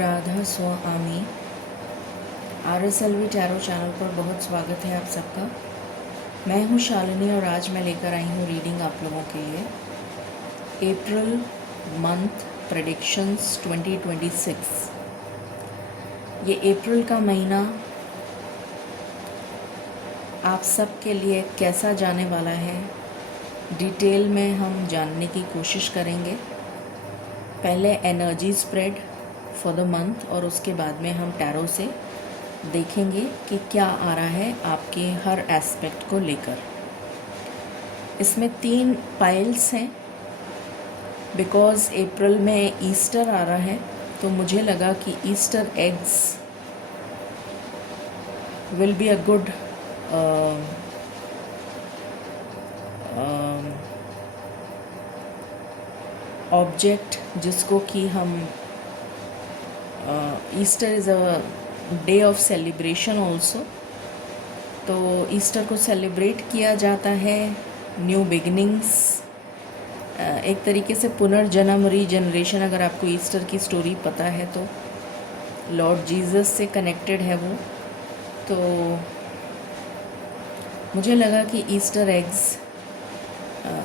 राधा स्वामी RSLV tarot channel पर बहुत स्वागत है आप सबका। मैं हूँ शालिनी और आज मैं लेकर आई हूँ रीडिंग आप लोगों के लिए अप्रैल मंथ प्रेडिक्शंस 2026। ये अप्रैल का महीना आप सब के लिए कैसा जाने वाला है, डिटेल में हम जानने की कोशिश करेंगे। पहले energy spread for the month और उसके बाद में हम टैरो से देखेंगे कि क्या आ रहा है आपके हर एस्पेक्ट को लेकर। इसमें 3 पाइल्स हैं बिकॉज़ अप्रैल में ईस्टर आ रहा है, तो मुझे लगा कि Easter eggs will be a good object जिसको कि हम Easter is a day of celebration also. तो ईस्टर को सेलिब्रेट किया जाता है, न्यू बिगनिंग्स, एक तरीके से पुनर्जन्म, रीजनरेशन। अगर आपको ईस्टर की स्टोरी पता है तो लॉर्ड जीसस से कनेक्टेड है वो। तो मुझे लगा कि ईस्टर एग्स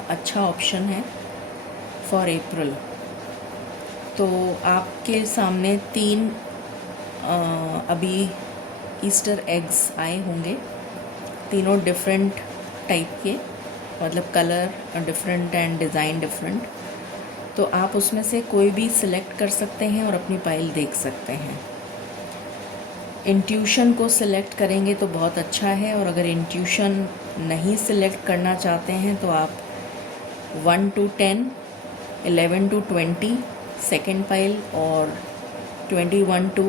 अच्छा ऑप्शन है फॉर अप्रैल। तो आपके सामने 3 अभी ईस्टर एग्स आए होंगे, तीनों डिफरेंट टाइप के, मतलब colour different and design different. तो आप उसमें से कोई भी सिलेक्ट कर सकते हैं और अपनी पाइल देख सकते हैं। इंट्यूशन को सिलेक्ट करेंगे तो बहुत अच्छा है, और अगर इंट्यूशन नहीं सिलेक्ट करना चाहते हैं तो आप 1 to 10, 11 to 20 सेकेंड पाइल और 21 to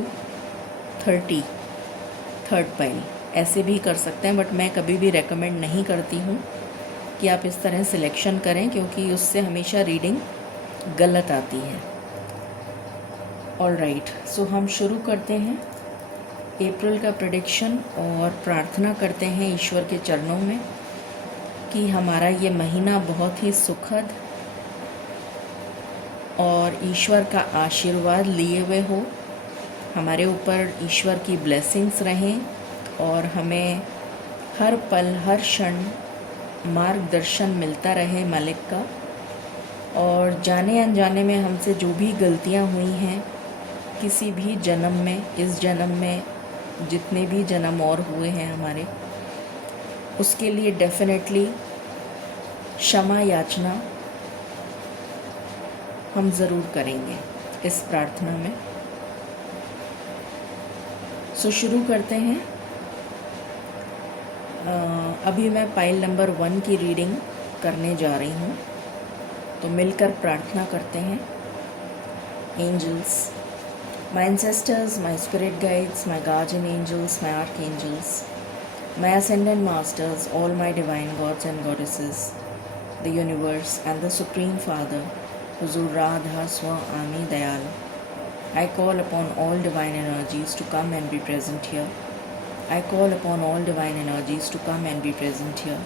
30 थर्ड पाइल ऐसे भी कर सकते हैं। बट मैं कभी भी रेकमेंड नहीं करती हूँ कि आप इस तरह सिलेक्शन करें, क्योंकि उससे हमेशा रीडिंग गलत आती है। ऑलराइट, सो हम शुरू करते हैं अप्रैल का प्रेडिक्शन और प्रार्थना करते हैं ईश्वर के चरणों में कि हमारा ये महीना बहुत ही सुखद और ईश्वर का आशीर्वाद लिए हुए हो, हमारे ऊपर ईश्वर की ब्लेसिंग्स रहें और हमें हर पल हर क्षण मार्गदर्शन मिलता रहे मालिक का। और जाने अनजाने में हमसे जो भी गलतियां हुई हैं किसी भी जन्म में, इस जन्म में, जितने भी जन्म और हुए हैं हमारे, उसके लिए डेफिनेटली क्षमा याचना हम ज़रूर करेंगे इस प्रार्थना में। सो शुरू करते हैं। अभी मैं पाइल नंबर 1 की रीडिंग करने जा रही हूँ, तो मिलकर प्रार्थना करते हैं। Angels, my ancestors, my spirit guides, my guardian angels, my archangels, my ascended masters, all my divine gods and goddesses, the universe and the supreme father, Huzur Radha Swami Dayal, I call upon all divine energies to come and be present here. I call upon all divine energies to come and be present here.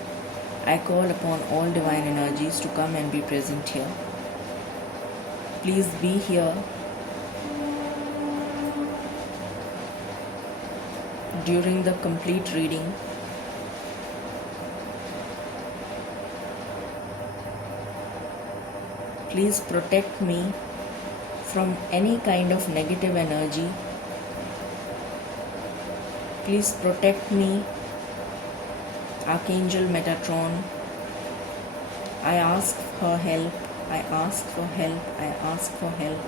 I call upon all divine energies to come and be present here. Please be here during the complete reading. Please protect me from any kind of negative energy. Please protect me, Archangel Metatron. I ask for help. I ask for help. I ask for help.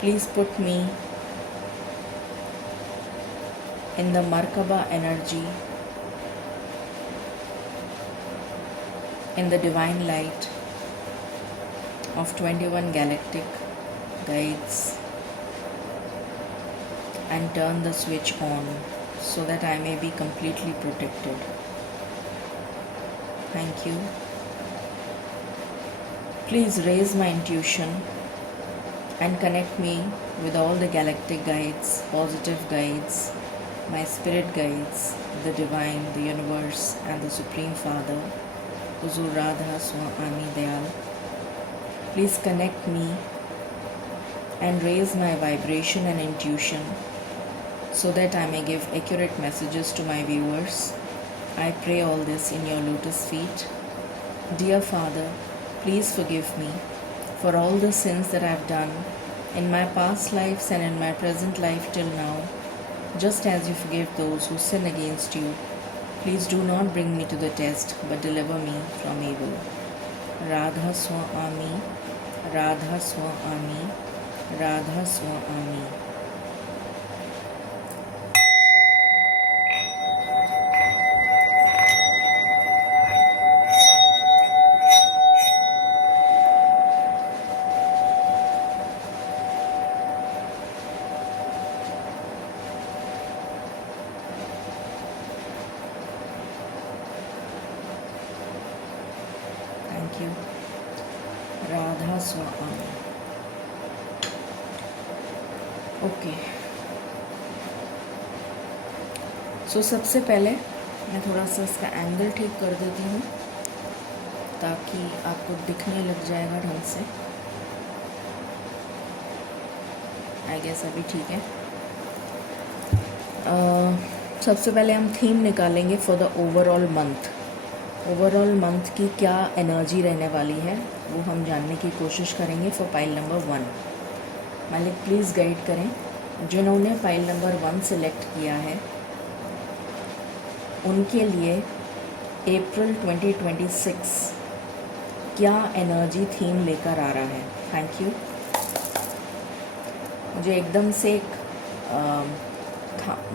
Please put me in the Markaba energy, in the divine light of 21 galactic guides, and turn the switch on so that I may be completely protected. Thank you. Please raise my intuition and connect me with all the galactic guides, positive guides, my spirit guides, the divine, the universe and the supreme father, Huzur Radha Swami Dayal. Please connect me and raise my vibration and intuition so that I may give accurate messages to my viewers. I pray all this in your lotus feet. Dear Father, please forgive me for all the sins that I have done in my past lives and in my present life till now, just as you forgive those who sin against you. Please do not bring me to the test, but deliver me from evil. Radha Swami, Radha Swami, Radha Swami. Thank you. Radha Swami. Okay so सबसे पहले मैं थोड़ा सा इसका angle ठीक कर देती हूँ ताकि आपको दिखने लग जाएगा ढंग से. आई गेस अभी ठीक है. सबसे पहले हम थीम निकालेंगे for the overall month. Overall month की क्या एनर्जी रहने वाली है वो हम जानने की कोशिश करेंगे फॉर पाइल नंबर 1. मालिक प्लीज़ गाइड करें. जिन्होंने पाइल नंबर 1 सेलेक्ट किया है उनके लिए अप्रैल 2026 क्या एनर्जी थीम लेकर आ रहा है. Thank you. मुझे एकदम से एक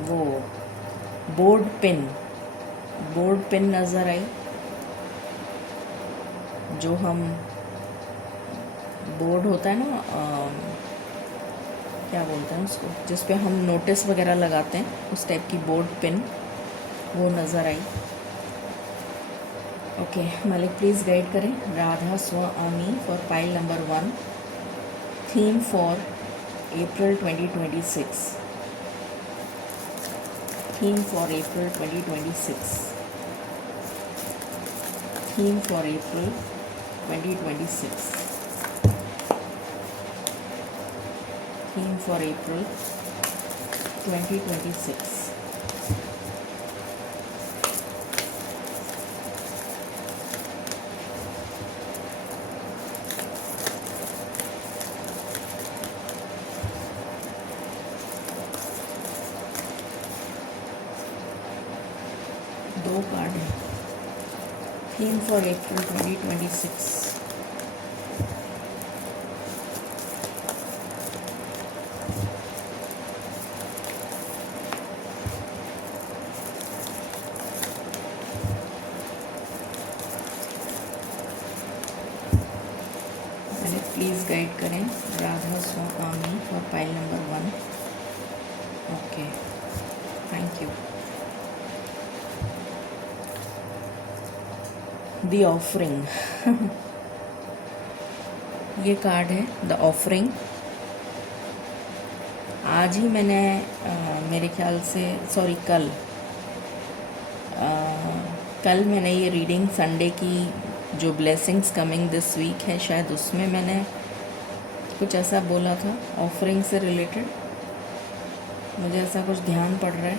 वो बोर्ड पिन नज़र आई जो हम बोर्ड होता है ना, क्या बोलते हैं उसको, जिस पे हम नोटिस वगैरह लगाते हैं, उस टाइप की बोर्ड पिन वो नज़र आई. ओके मालिक प्लीज़ गाइड करें. Radha Swami for pile number 1 theme for April 2026. Theme for April 2026. Theme for April 2026. Theme for April 2026. दो कार्ड है. Theme for April 2026. Please guide करें. Radha Swami for pile number 1. Okay thank you. The offering. ये card है the offering. आज ही मैंने मेरे ख्याल से कल मैंने ये रीडिंग संडे की जो ब्लेसिंग्स कमिंग दिस वीक है शायद उसमें मैंने कुछ ऐसा बोला था ऑफरिंग से रिलेटेड. मुझे ऐसा कुछ ध्यान पड़ रहा है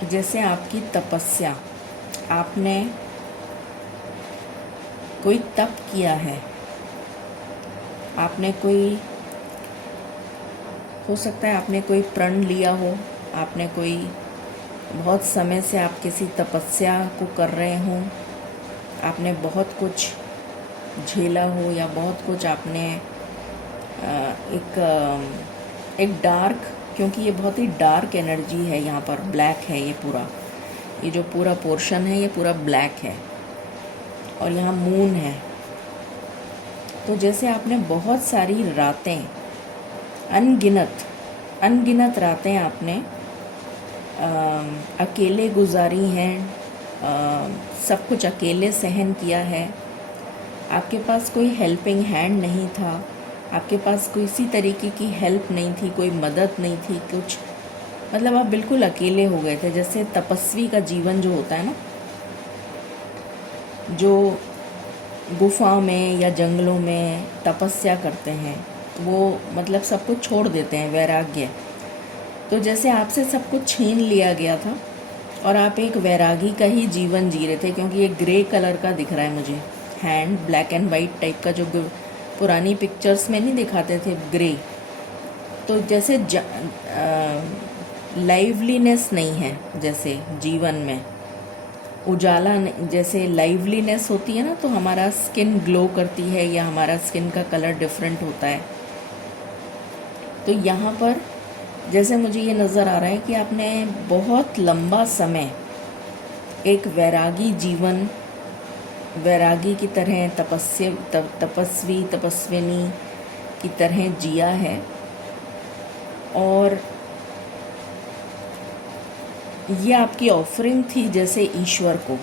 कि जैसे आपकी तपस्या, आपने कोई तप किया है, आपने कोई, हो सकता है आपने कोई प्रण लिया हो, आपने कोई बहुत समय से आप किसी तपस्या को कर रहे हों, आपने बहुत कुछ झेला हो या बहुत कुछ आपने एक डार्क, क्योंकि ये बहुत ही डार्क एनर्जी है यहाँ पर, ब्लैक है ये जो पूरा पोर्शन है ये पूरा ब्लैक है और यहाँ मून है. तो जैसे आपने बहुत सारी रातें, अनगिनत रातें आपने अकेले गुजारी हैं, सब कुछ अकेले सहन किया है. आपके पास कोई हेल्पिंग हैंड नहीं था, आपके पास कोई इसी तरीके की हेल्प नहीं थी, कोई मदद नहीं थी, कुछ मतलब आप बिल्कुल अकेले हो गए थे. जैसे तपस्वी का जीवन जो होता है ना, जो गुफा में या जंगलों में तपस्या करते हैं, वो मतलब सब कुछ छोड़ देते हैं, वैराग्य। तो जैसे आपसे सब कुछ छीन लिया गया था और आप एक वैरागी का ही जीवन जी रहे थे, क्योंकि ये ग्रे कलर का दिख रहा है मुझे, hand black and white type का, जो पुरानी पिक्चर्स में नहीं दिखाते थे ग्रे। तो जैसे लाइवलीनेस नहीं है, जैसे जीवन में उजाला जैसे लाइवलीनेस होती है ना, तो हमारा स्किन ग्लो करती है या हमारा स्किन का कलर डिफरेंट होता है। तो यहाँ पर जैसे मुझे ये नज़र आ रहा है कि आपने बहुत लंबा समय एक वैरागी जीवन, वैरागी की तरह तपस्वी तपस्विनी की तरह जिया है। और ये आपकी ऑफरिंग थी जैसे ईश्वर को,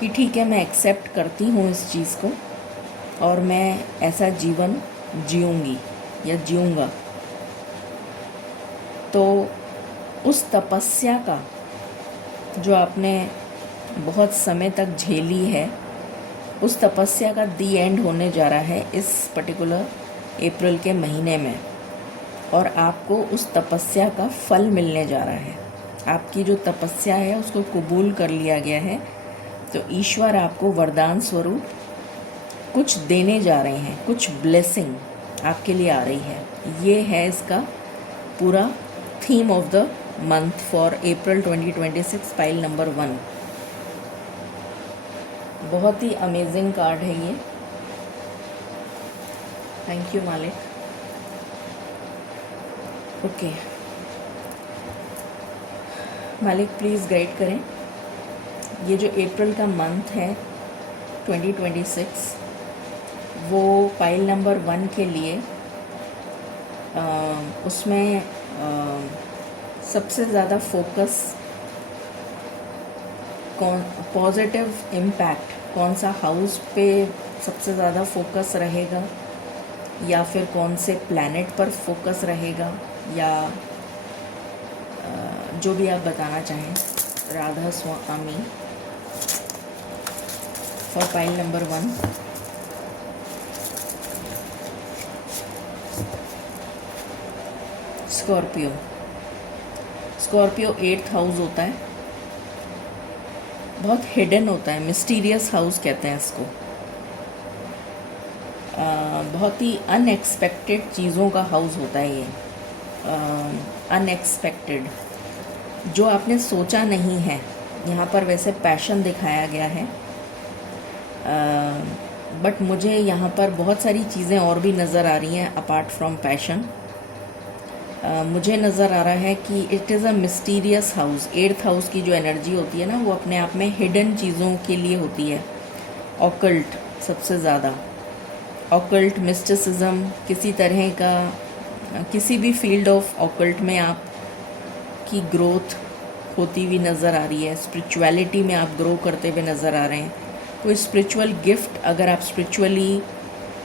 कि ठीक है, मैं एक्सेप्ट करती हूँ इस चीज़ को और मैं ऐसा जीवन जीऊँगी या जीऊँगा। तो उस तपस्या का जो आपने बहुत समय तक झेली है, उस तपस्या का दी एंड होने जा रहा है इस पर्टिकुलर अप्रैल के महीने में, और आपको उस तपस्या का फल मिलने जा रहा है। आपकी जो तपस्या है उसको कबूल कर लिया गया है, तो ईश्वर आपको वरदान स्वरूप कुछ देने जा रहे हैं, कुछ ब्लेसिंग आपके लिए आ रही है। ये है इसका पूरा theme of the month for April 2026, pile number 1। बहुत ही अमेजिंग कार्ड है ये। थैंक यू मालिक। ओके मालिक, प्लीज़ गाइड करें। ये जो अप्रैल का मंथ है 2026, वो पाइल नंबर 1 के लिए उसमें सबसे ज़्यादा फोकस पॉजिटिव इम्पैक्ट कौन सा हाउस पे सबसे ज़्यादा फोकस रहेगा, या फिर कौन से प्लैनेट पर फोकस रहेगा, या जो भी आप बताना चाहें। Radha Swami for pile number 1। Scorpio. Scorpio 8th house होता है, बहुत हिडन होता है, मिस्टीरियस हाउस कहते हैं इसको। बहुत ही अनएक्सपेक्टेड चीज़ों का हाउस होता है ये। अनएक्सपेक्टेड, जो आपने सोचा नहीं है। यहाँ पर वैसे पैशन दिखाया गया है, बट मुझे यहाँ पर बहुत सारी चीज़ें और भी नज़र आ रही हैं अपार्ट फ्रॉम पैशन। मुझे नज़र आ रहा है कि it is a mysterious house. 8th house की जो एनर्जी होती है ना, वो अपने आप में हिडन चीज़ों के लिए होती है। ऑकल्ट सबसे ज़्यादा, ऑकल्ट, मिस्टिसिज्म, किसी तरह का, किसी भी फील्ड ऑफ ऑकल्ट में आप की ग्रोथ होती हुई नज़र आ रही है। स्पिरिचुअलिटी में आप ग्रो करते हुए नज़र आ रहे हैं। कोई स्पिरिचुअल गिफ्ट, अगर आप स्पिरिचुअली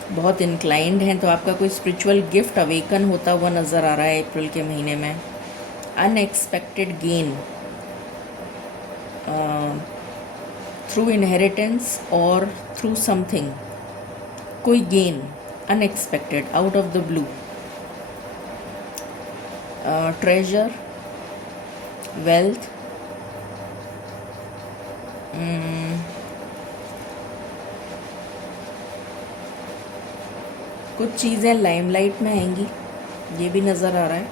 बहुत इंक्लाइंड हैं तो आपका कोई स्पिरिचुअल गिफ्ट अवेकन होता हुआ नज़र आ रहा है अप्रैल के महीने में। अनएक्सपेक्टेड गेन थ्रू इनहेरिटेंस और थ्रू समथिंग, कोई gain unexpected out of the blue. Treasure, wealth, कुछ चीज़ें लाइमलाइट में आएंगी, ये भी नज़र आ रहा है,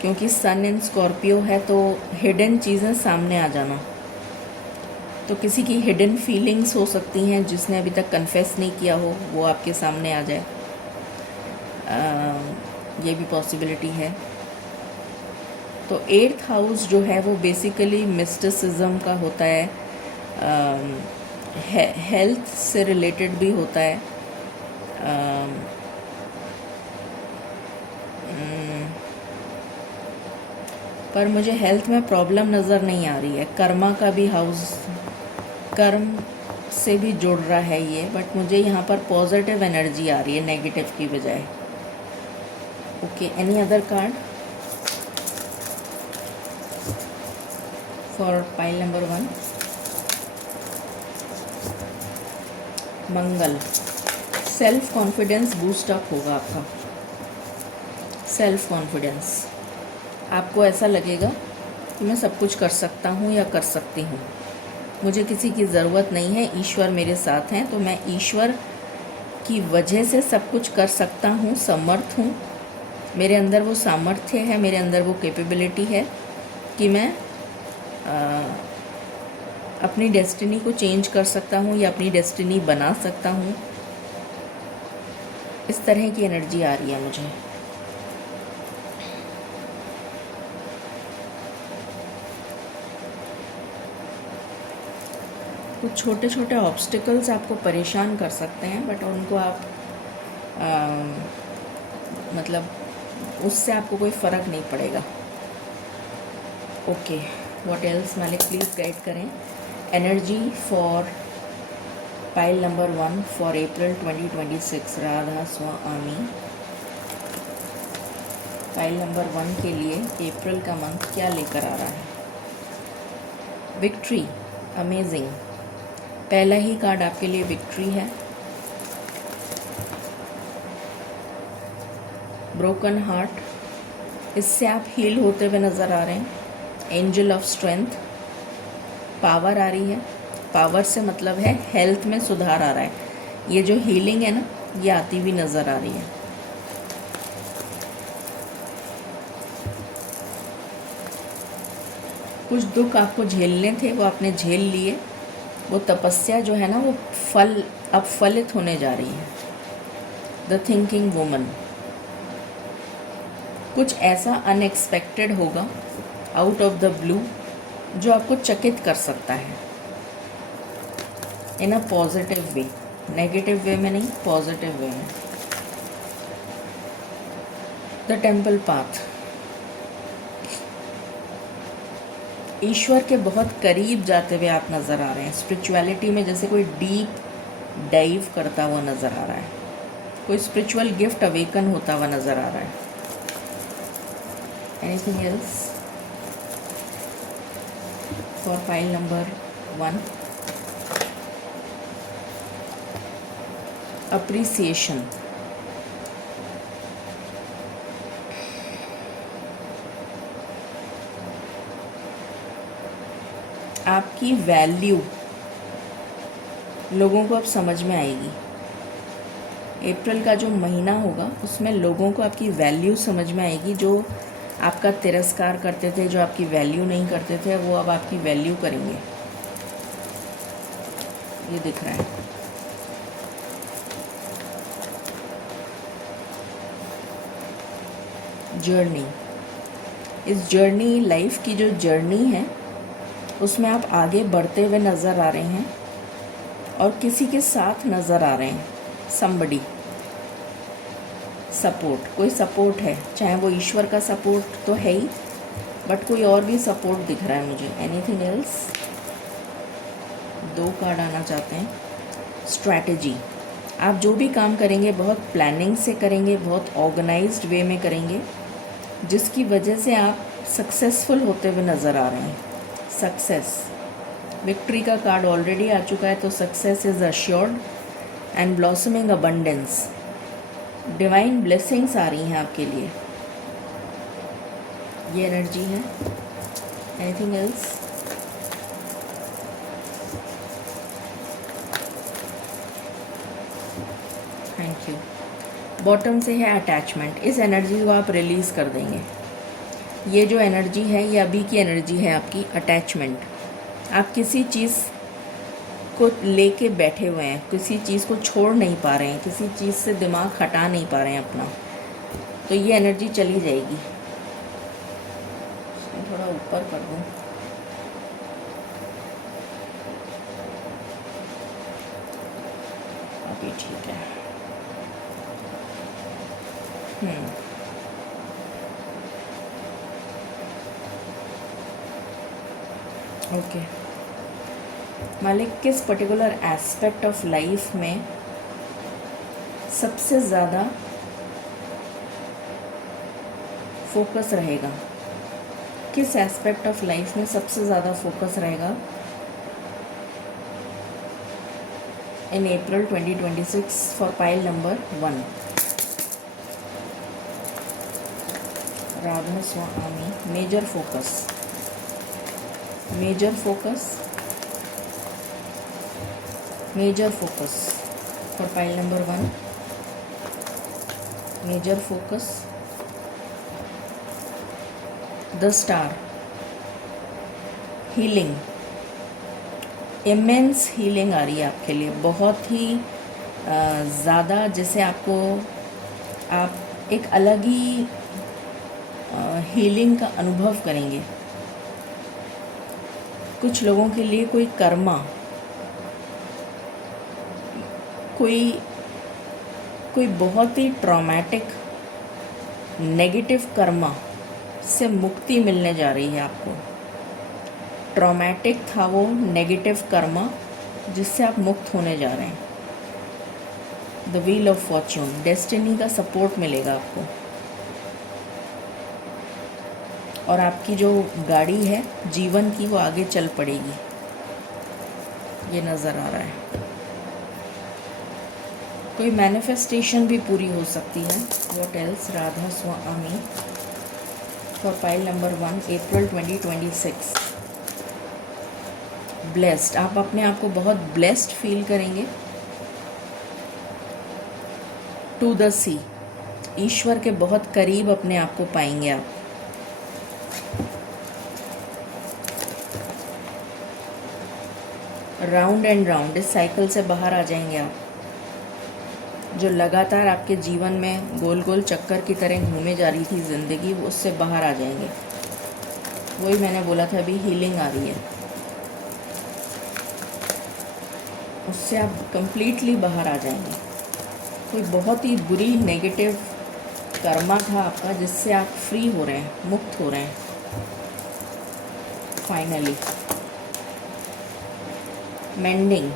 क्योंकि सन इन स्कॉर्पियो है तो हिडन चीज़ें सामने आ जाना। तो किसी की हिडन फीलिंग्स हो सकती हैं जिसने अभी तक कन्फेस नहीं किया हो, वो आपके सामने आ जाए, ये भी पॉसिबिलिटी है। तो 8th हाउस जो है वो बेसिकली मिस्टिसिज्म का होता है, हेल्थ से रिलेटेड भी होता है। पर मुझे हेल्थ में प्रॉब्लम नज़र नहीं आ रही है। कर्मा का भी हाउस, कर्म से भी जुड़ रहा है ये, बट मुझे यहाँ पर पॉजिटिव एनर्जी आ रही है नेगेटिव की बजाय। Okay, any other card for pile number 1? Mangal, self confidence boost up होगा आपका। सेल्फ कॉन्फिडेंस, आपको ऐसा लगेगा कि मैं सब कुछ कर सकता हूँ या कर सकती हूँ, मुझे किसी की ज़रूरत नहीं है, ईश्वर मेरे साथ हैं, तो मैं ईश्वर की वजह से सब कुछ कर सकता हूँ, समर्थ हूँ, मेरे अंदर वो सामर्थ्य है, मेरे अंदर वो कैपेबिलिटी है कि मैं अपनी डेस्टिनी को चेंज कर सकता हूँ या अपनी डेस्टिनी बना सकता हूँ। इस तरह की एनर्जी आ रही है मुझे। कुछ छोटे छोटे ऑब्स्टिकल्स आपको परेशान कर सकते हैं, बट उनको आप मतलब उससे आपको कोई फ़र्क नहीं पड़ेगा। ओके, व्हाट एल्स मालिक प्लीज़ गाइड करें energy for pile number 1 for April 2026 Radha Swami. Pile number 1 के लिए अप्रैल का मंथ क्या लेकर आ रहा है? विक्ट्री, अमेजिंग, पहला ही कार्ड आपके लिए विक्ट्री है। ब्रोकन हार्ट, इससे आप हील होते हुए नज़र आ रहे हैं। एंजल ऑफ स्ट्रेंथ, पावर आ रही है, पावर से मतलब है हेल्थ में सुधार आ रहा है। ये जो हीलिंग है ना, ये आती हुई नज़र आ रही है। कुछ दुख आपको झेलने थे, वो आपने झेल लिए, वो तपस्या जो है ना, वो फल अब फलित होने जा रही है। द थिंकिंग वुमन, कुछ ऐसा अनएक्सपेक्टेड होगा आउट ऑफ द ब्लू जो आपको चकित कर सकता है इन a positive way, negative way में नहीं, पॉजिटिव वे में। द टेम्पल पाथ, ईश्वर के बहुत करीब जाते हुए आप नज़र आ रहे हैं। स्पिरिचुअलिटी में जैसे कोई डीप डाइव करता हुआ नज़र आ रहा है, कोई स्पिरिचुअल गिफ्ट अवेकन होता हुआ नज़र आ रहा है। Anything else for pile number 1? Appreciation, आपकी वैल्यू लोगों को अब समझ में आएगी। अप्रैल का जो महीना होगा उसमें लोगों को आपकी वैल्यू समझ में आएगी। जो आपका तिरस्कार करते थे, जो आपकी वैल्यू नहीं करते थे, वो अब आपकी वैल्यू करेंगे, ये दिख रहा है। जर्नी, इस जर्नी, लाइफ की जो जर्नी है उसमें आप आगे बढ़ते हुए नज़र आ रहे हैं और किसी के साथ नज़र आ रहे हैं। समबडी, सपोर्ट, कोई सपोर्ट है, चाहे वो ईश्वर का सपोर्ट तो है ही, बट कोई और भी सपोर्ट दिख रहा है मुझे। Anything else? 2 कार्ड आना चाहते हैं। स्ट्रैटेजी, आप जो भी काम करेंगे बहुत प्लानिंग से करेंगे, बहुत ऑर्गेनाइज्ड वे में करेंगे, जिसकी वजह से आप सक्सेसफुल होते हुए नज़र आ रहे हैं। सक्सेस, विक्ट्री का कार्ड ऑलरेडी आ चुका है, तो success is assured and blossoming abundance, divine blessings आ रही हैं आपके लिए, ये एनर्जी है। Anything else? Thank you. Bottom से है अटैचमेंट, इस एनर्जी को आप रिलीज़ कर देंगे। ये जो एनर्जी है ये अभी की एनर्जी है आपकी, अटैचमेंट। आप किसी चीज़ को लेके बैठे हुए हैं, किसी चीज़ को छोड़ नहीं पा रहे हैं, किसी चीज़ से दिमाग हटा नहीं पा रहे हैं अपना, तो ये एनर्जी चली जाएगी। थोड़ा ऊपर कर दूँ, अभी ठीक है। ओके, मालिक किस पर्टिकुलर एस्पेक्ट ऑफ लाइफ में सबसे ज़्यादा फोकस रहेगा? किस एस्पेक्ट ऑफ लाइफ में सबसे ज़्यादा फोकस रहेगा in April 2026 for pile number 1. Radha Swami, major focus. Major focus. Major focus for pile number 1. Major focus. The Star. Healing, immense healing आ रही है आपके लिए, बहुत ही ज़्यादा, जैसे आपको आप एक अलग ही हीलिंग का अनुभव करेंगे। कुछ लोगों के लिए कोई कर्मा, कोई बहुत ही ट्रॉमेटिक नेगेटिव कर्मा से मुक्ति मिलने जा रही है आपको। ट्रॉमेटिक था वो नेगेटिव कर्मा जिससे आप मुक्त होने जा रहे हैं। The wheel of Fortune, destiny का सपोर्ट मिलेगा आपको। और आपकी जो गाड़ी है जीवन की, वो आगे चल पड़ेगी, ये नज़र आ रहा है। कोई मैनिफेस्टेशन भी पूरी हो सकती है। What else? Radha Swami for pile number 1, April 2026। Blessed, आप अपने आप को बहुत ब्लेस्ड फील करेंगे। टू द सी, ईश्वर के बहुत करीब अपने आप को पाएंगे आप। राउंड एंड राउंड, इस साइकिल से बाहर आ जाएंगे आप, जो लगातार आपके जीवन में गोल गोल चक्कर की तरह घूमे जा रही थी ज़िंदगी, वो उससे बाहर आ जाएंगे। वही मैंने बोला था, अभी हीलिंग आ रही है, उससे आप कंप्लीटली बाहर आ जाएंगे। कोई बहुत ही बुरी नेगेटिव कर्मा था आपका जिससे आप फ्री हो रहे हैं, मुक्त हो रहे हैं फाइनली। मेंडिंग,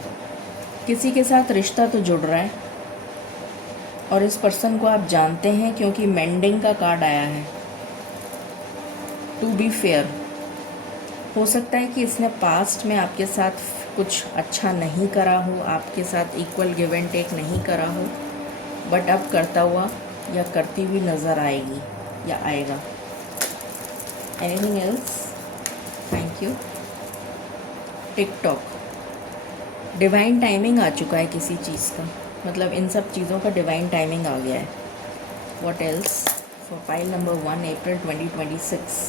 किसी के साथ रिश्ता तो जुड़ रहा है और इस पर्सन को आप जानते हैं क्योंकि मेंडिंग का कार्ड आया है। टू बी फेयर, हो सकता है कि इसने पास्ट में आपके साथ कुछ अच्छा नहीं करा हो, आपके साथ इक्वल गिव एंड टेक नहीं करा हो, बट अब करता हुआ या करती हुई नज़र आएगी या आएगा। Anything else? Thank you. TikTok, divine timing आ चुका है किसी चीज़ का, मतलब इन सब चीज़ों का डिवाइन टाइमिंग आ गया है। What else for pile number 1, April 2026?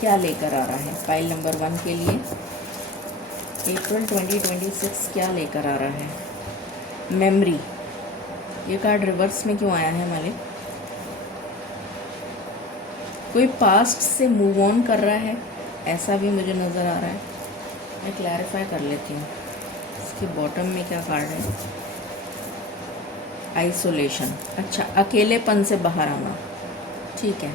क्या लेकर आ रहा है पाइल नंबर 1 के लिए अप्रैल 2026? क्या लेकर आ रहा है? मेमोरी, ये कार्ड रिवर्स में क्यों आया है मालिक? कोई पास्ट से मूव ऑन कर रहा है, ऐसा भी मुझे नज़र आ रहा है। मैं क्लैरिफाई कर लेती हूँ। इसके बॉटम में क्या कार्ड है? आइसोलेशन, अच्छा, अकेलेपन से बाहर आना, ठीक है।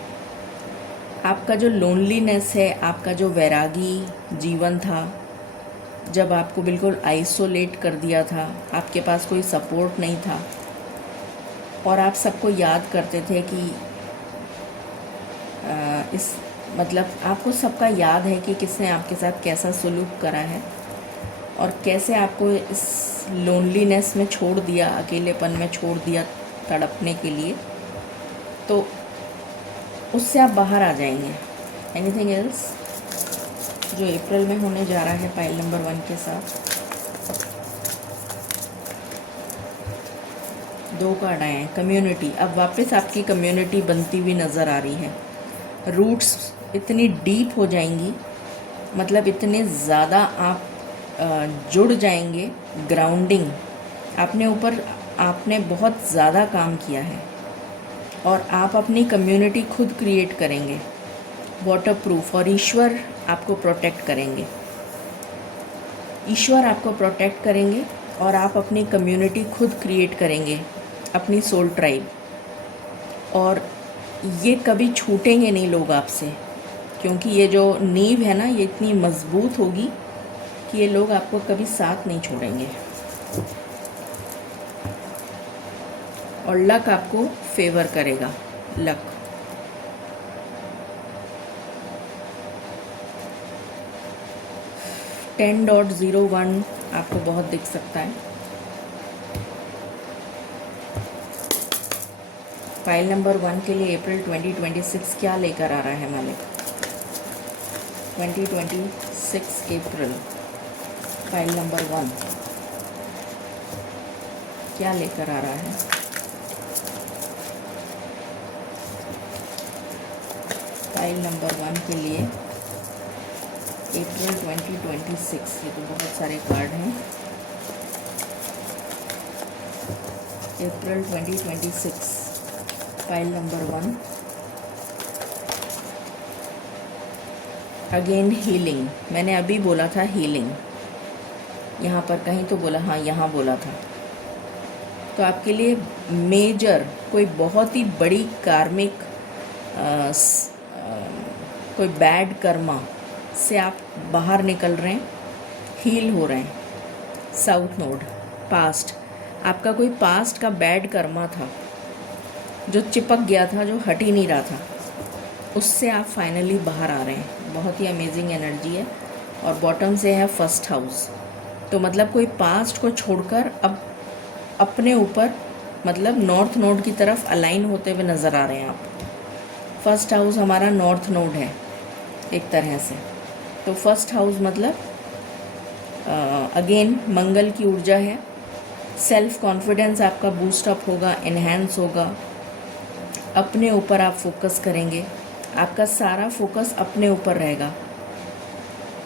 आपका जो लोनलीनेस है, आपका जो वैरागी जीवन था, जब आपको बिल्कुल आइसोलेट कर दिया था, आपके पास कोई सपोर्ट नहीं था और आप सबको याद करते थे कि इस मतलब आपको सबका याद है कि किसने आपके साथ कैसा सलूक करा है और कैसे आपको इस लोनलीनेस में छोड़ दिया, अकेलेपन में छोड़ दिया तड़पने के लिए, तो उससे आप बाहर आ जाएंगे। एनीथिंग एल्स जो अप्रैल में होने जा रहा है पाइल नंबर 1 के साथ? 2 कार्ड आए हैं। कम्युनिटी, अब वापस आपकी कम्युनिटी बनती हुई नज़र आ रही है। रूट्स इतनी डीप हो जाएंगी, मतलब इतने ज़्यादा आप जुड़ जाएंगे। ग्राउंडिंग, आपने बहुत ज़्यादा काम किया है और आप अपनी कम्युनिटी खुद क्रिएट करेंगे, वाटर प्रूफ, और ईश्वर आपको प्रोटेक्ट करेंगे। ईश्वर आपको प्रोटेक्ट करेंगे और आप अपनी कम्युनिटी खुद क्रिएट करेंगे, अपनी सोल ट्राइब, और ये कभी छूटेंगे नहीं लोग आपसे, क्योंकि ये जो नींव है ना, ये इतनी मजबूत होगी कि ये लोग आपको कभी साथ नहीं छोड़ेंगे। और लक आपको फेवर करेगा। लक, $10.01 आपको बहुत दिख सकता है। फाइल नंबर 1 के लिए अप्रैल 2026 क्या लेकर आ रहा है मालिक? 2026 अप्रैल, फाइल नंबर 1 क्या लेकर आ रहा है? फाइल नंबर 1 के लिए अप्रैल 2026, ये तो बहुत सारे कार्ड हैं। अप्रैल 2026 फाइल नंबर 1, अगेन हीलिंग। मैंने अभी बोला था हीलिंग, यहाँ पर कहीं तो बोला, हाँ यहाँ बोला था। तो आपके लिए मेजर कोई बहुत ही बड़ी कार्मिक कोई बैड कर्मा से आप बाहर निकल रहे हैं, हील हो रहे हैं। साउथ नोड, पास्ट, आपका कोई पास्ट का बैड कर्मा था जो चिपक गया था, जो हट ही नहीं रहा था, उससे आप फाइनली बाहर आ रहे हैं। बहुत ही अमेजिंग एनर्जी है। और बॉटम से है फर्स्ट हाउस, तो मतलब कोई पास्ट को छोड़कर अब अपने ऊपर, मतलब नॉर्थ नोड की तरफ अलाइन होते हुए नज़र आ रहे हैं आप। फर्स्ट हाउस हमारा नॉर्थ नोड है एक तरह से। तो फर्स्ट हाउस मतलब अगेन मंगल की ऊर्जा है। सेल्फ कॉन्फिडेंस आपका बूस्टअप होगा, इन्हेंस होगा। अपने ऊपर आप फोकस करेंगे, आपका सारा फोकस अपने ऊपर रहेगा।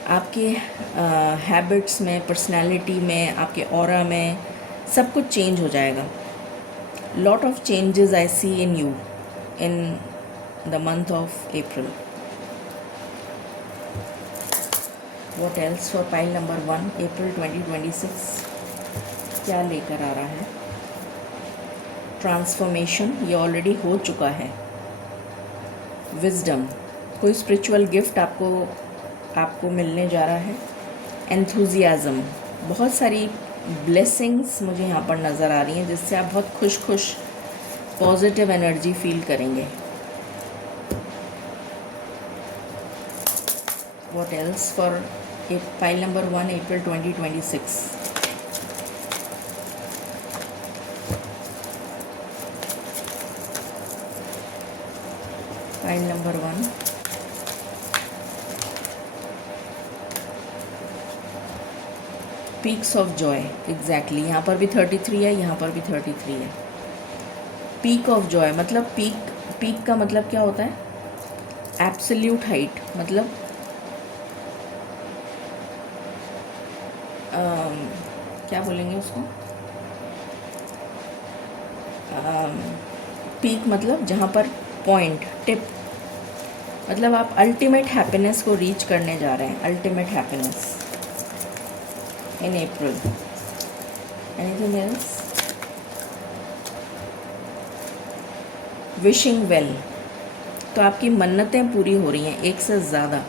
आपके हैबिट्स में, पर्सनालिटी में, आपके ऑरा में सब कुछ चेंज हो जाएगा। Lot of changes I see in you in the month of April. What else for pile number 1 April 2026 क्या लेकर आ रहा है? ट्रांसफॉर्मेशन, ये ऑलरेडी हो चुका है। विजडम, कोई स्पिरिचुअल गिफ्ट आपको मिलने जा रहा है। एंथुजियाज़म, बहुत सारी ब्लेसिंग्स मुझे यहाँ पर नज़र आ रही हैं, जिससे आप बहुत खुश पॉजिटिव एनर्जी फील करेंगे। What else for file number 1 April 2026? File number 1, peaks of Joy. Exactly, यहाँ पर भी 33 है, यहाँ पर भी 33 है। पीक ऑफ जॉय मतलब पीक का मतलब क्या होता है? एब्सोल्यूट हाइट, मतलब क्या बोलेंगे उसको? पीक मतलब जहाँ पर पॉइंट, टिप, मतलब आप अल्टीमेट हैप्पीनेस को रीच करने जा रहे हैं। Ultimate happiness in April. Anything else? Wishing well, तो आपकी मन्नतें पूरी हो रही हैं, एक से ज़्यादा।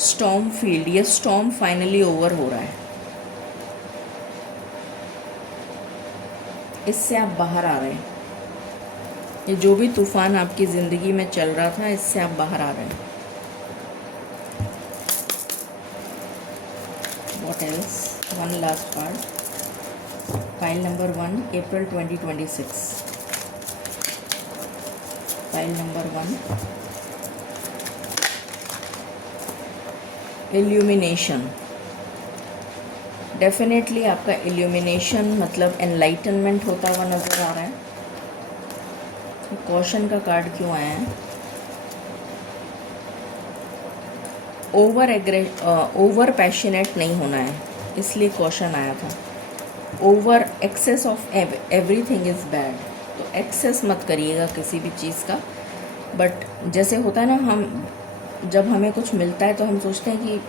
स्टॉर्म फील्ड, ये स्टॉर्म फाइनली ओवर हो रहा है, इससे आप बाहर आ रहे हैं। ये जो भी तूफान आपकी ज़िंदगी में चल रहा था, इससे आप बाहर आ रहे हैं। What else? One last card, file number 1 April 2026। File number 1, illumination. Definitely आपका इल्यूमिनेशन मतलब एनलाइटनमेंट होता हुआ नज़र आ रहा है। कॉशन का कार्ड क्यों आया है? ओवर पैशनेट नहीं होना है, इसलिए कॉशन आया था। Over excess of everything is bad, तो एक्सेस मत करिएगा किसी भी चीज़ का। बट जैसे होता है ना, हम जब हमें कुछ मिलता है तो हम सोचते हैं कि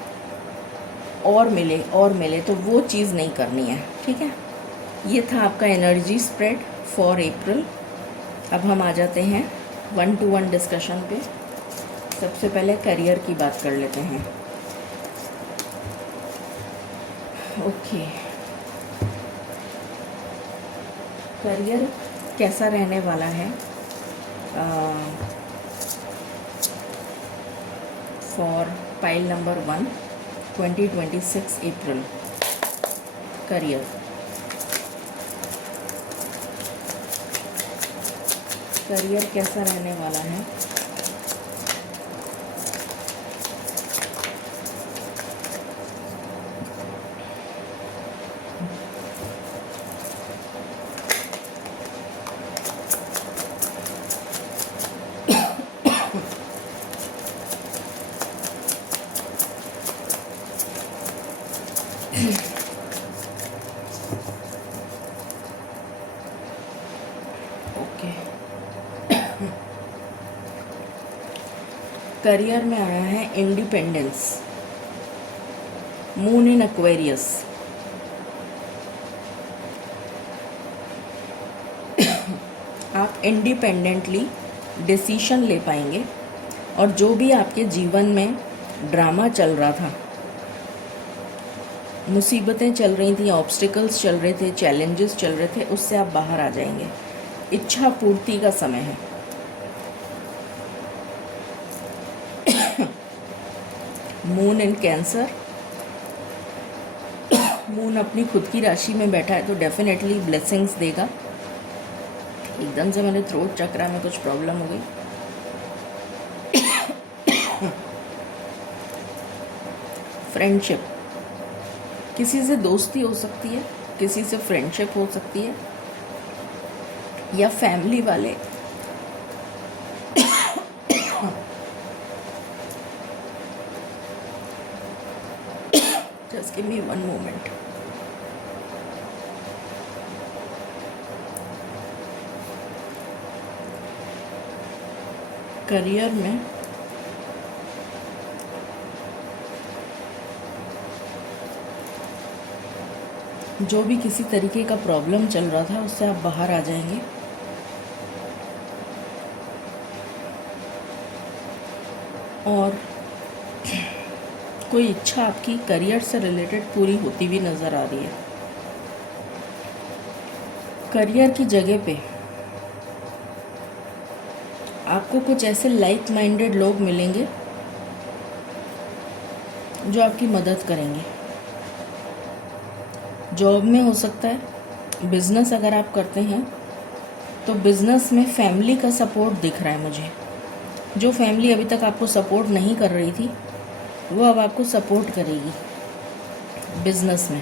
और मिले, तो वो चीज़ नहीं करनी है, ठीक है। ये था आपका एनर्जी स्प्रेड फॉर अप्रैल। अब हम आ जाते हैं 1-to-1 डिस्कशन पे। सबसे पहले करियर की बात कर लेते हैं। ओके, करियर कैसा रहने वाला है for pile number 1 2026 April. Career, career कैसा रहने वाला है? ओके, करियर में आया है इंडिपेंडेंस, मून इन एक्वेरियस। आप इंडिपेंडेंटली डिसीशन ले पाएंगे और जो भी आपके जीवन में ड्रामा चल रहा था, मुसीबतें चल रही थी, ऑब्स्टिकल्स चल रहे थे, चैलेंजेस चल रहे थे, उससे आप बाहर आ जाएंगे। इच्छा पूर्ति का समय है। मून इन कैंसर, मून अपनी खुद की राशि में बैठा है तो डेफिनेटली ब्लेसिंग्स देगा। एकदम से मेरे थ्रोट चक्रा में कुछ प्रॉब्लम हो गई। फ्रेंडशिप, किसी से दोस्ती हो सकती है, किसी से फ्रेंडशिप हो सकती है, या फैमिली वाले just give me one moment. Career में जो भी किसी तरीके का प्रॉब्लम चल रहा था उससे आप बाहर आ जाएंगे। और कोई इच्छा आपकी करियर से रिलेटेड पूरी होती हुई नज़र आ रही है। करियर की जगह पे आपको कुछ ऐसे लाइक माइंडेड लोग मिलेंगे जो आपकी मदद करेंगे। जॉब में हो सकता है, बिज़नेस अगर आप करते हैं तो बिज़नेस में फैमिली का सपोर्ट दिख रहा है मुझे। जो फैमिली अभी तक आपको सपोर्ट नहीं कर रही थी वो अब आपको सपोर्ट करेगी बिज़नेस में।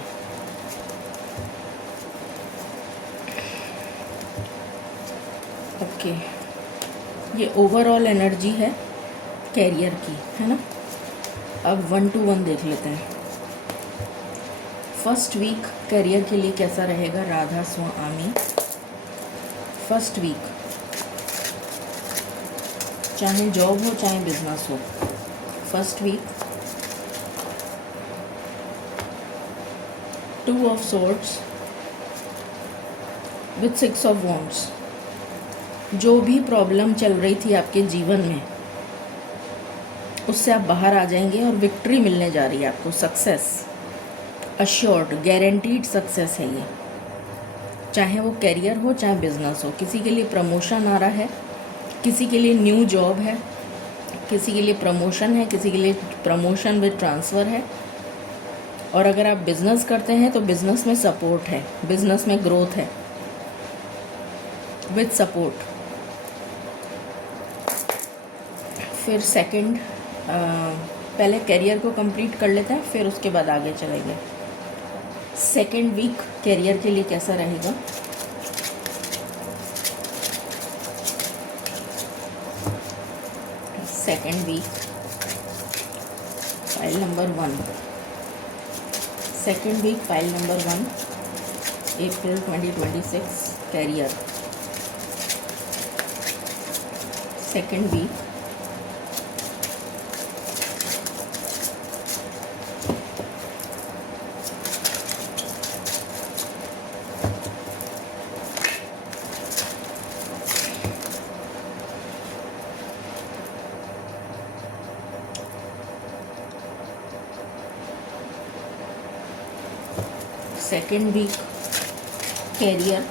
ओके, ये ओवरऑल एनर्जी है कैरियर की, है ना। अब 1 to 1 देख लेते हैं। फर्स्ट वीक करियर के लिए कैसा रहेगा? राधा स्वामी। फर्स्ट वीक, चाहे जॉब हो चाहे बिजनेस हो, first week 2 of Swords with 6 of Wands। जो भी प्रॉब्लम चल रही थी आपके जीवन में उससे आप बाहर आ जाएंगे और विक्ट्री मिलने जा रही है आपको। सक्सेस अश्योर्ड, गारंटीड सक्सेस है ये, चाहे वो करियर हो चाहे बिजनेस हो। किसी के लिए प्रमोशन आ रहा है, किसी के लिए न्यू जॉब है, किसी के लिए प्रमोशन है, किसी के लिए प्रमोशन विद ट्रांसफ़र है। और अगर आप बिज़नेस करते हैं तो बिज़नेस में सपोर्ट है, बिज़नेस में ग्रोथ है विद सपोर्ट। फिर सेकंड, पहले करियर को कंप्लीट कर लेते हैं फिर उसके बाद आगे चलेंगे। सेकंड वीक करियर के लिए कैसा रहेगा? Second week pile number 1, second week pile number 1 April 2026 career. Second week second week career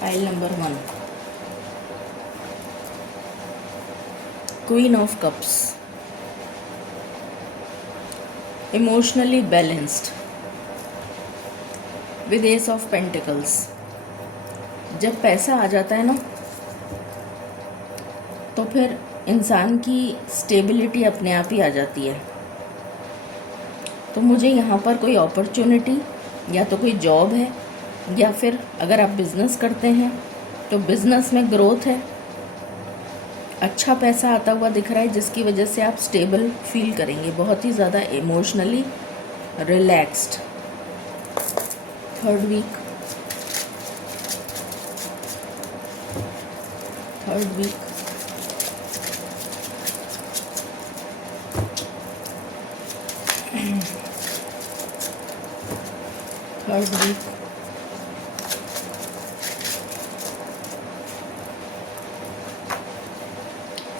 pile number 1 queen of cups, emotionally balanced with ace of pentacles. जब पैसा आ जाता है ना, तो फिर इंसान की स्टेबिलिटी अपने आप ही आ जाती है। तो मुझे यहाँ पर कोई अपॉर्चुनिटी या तो कोई जॉब है, या फिर अगर आप बिज़नेस करते हैं तो बिज़नेस में ग्रोथ है, अच्छा पैसा आता हुआ दिख रहा है, जिसकी वजह से आप स्टेबल फील करेंगे, बहुत ही ज़्यादा emotionally relaxed. Third week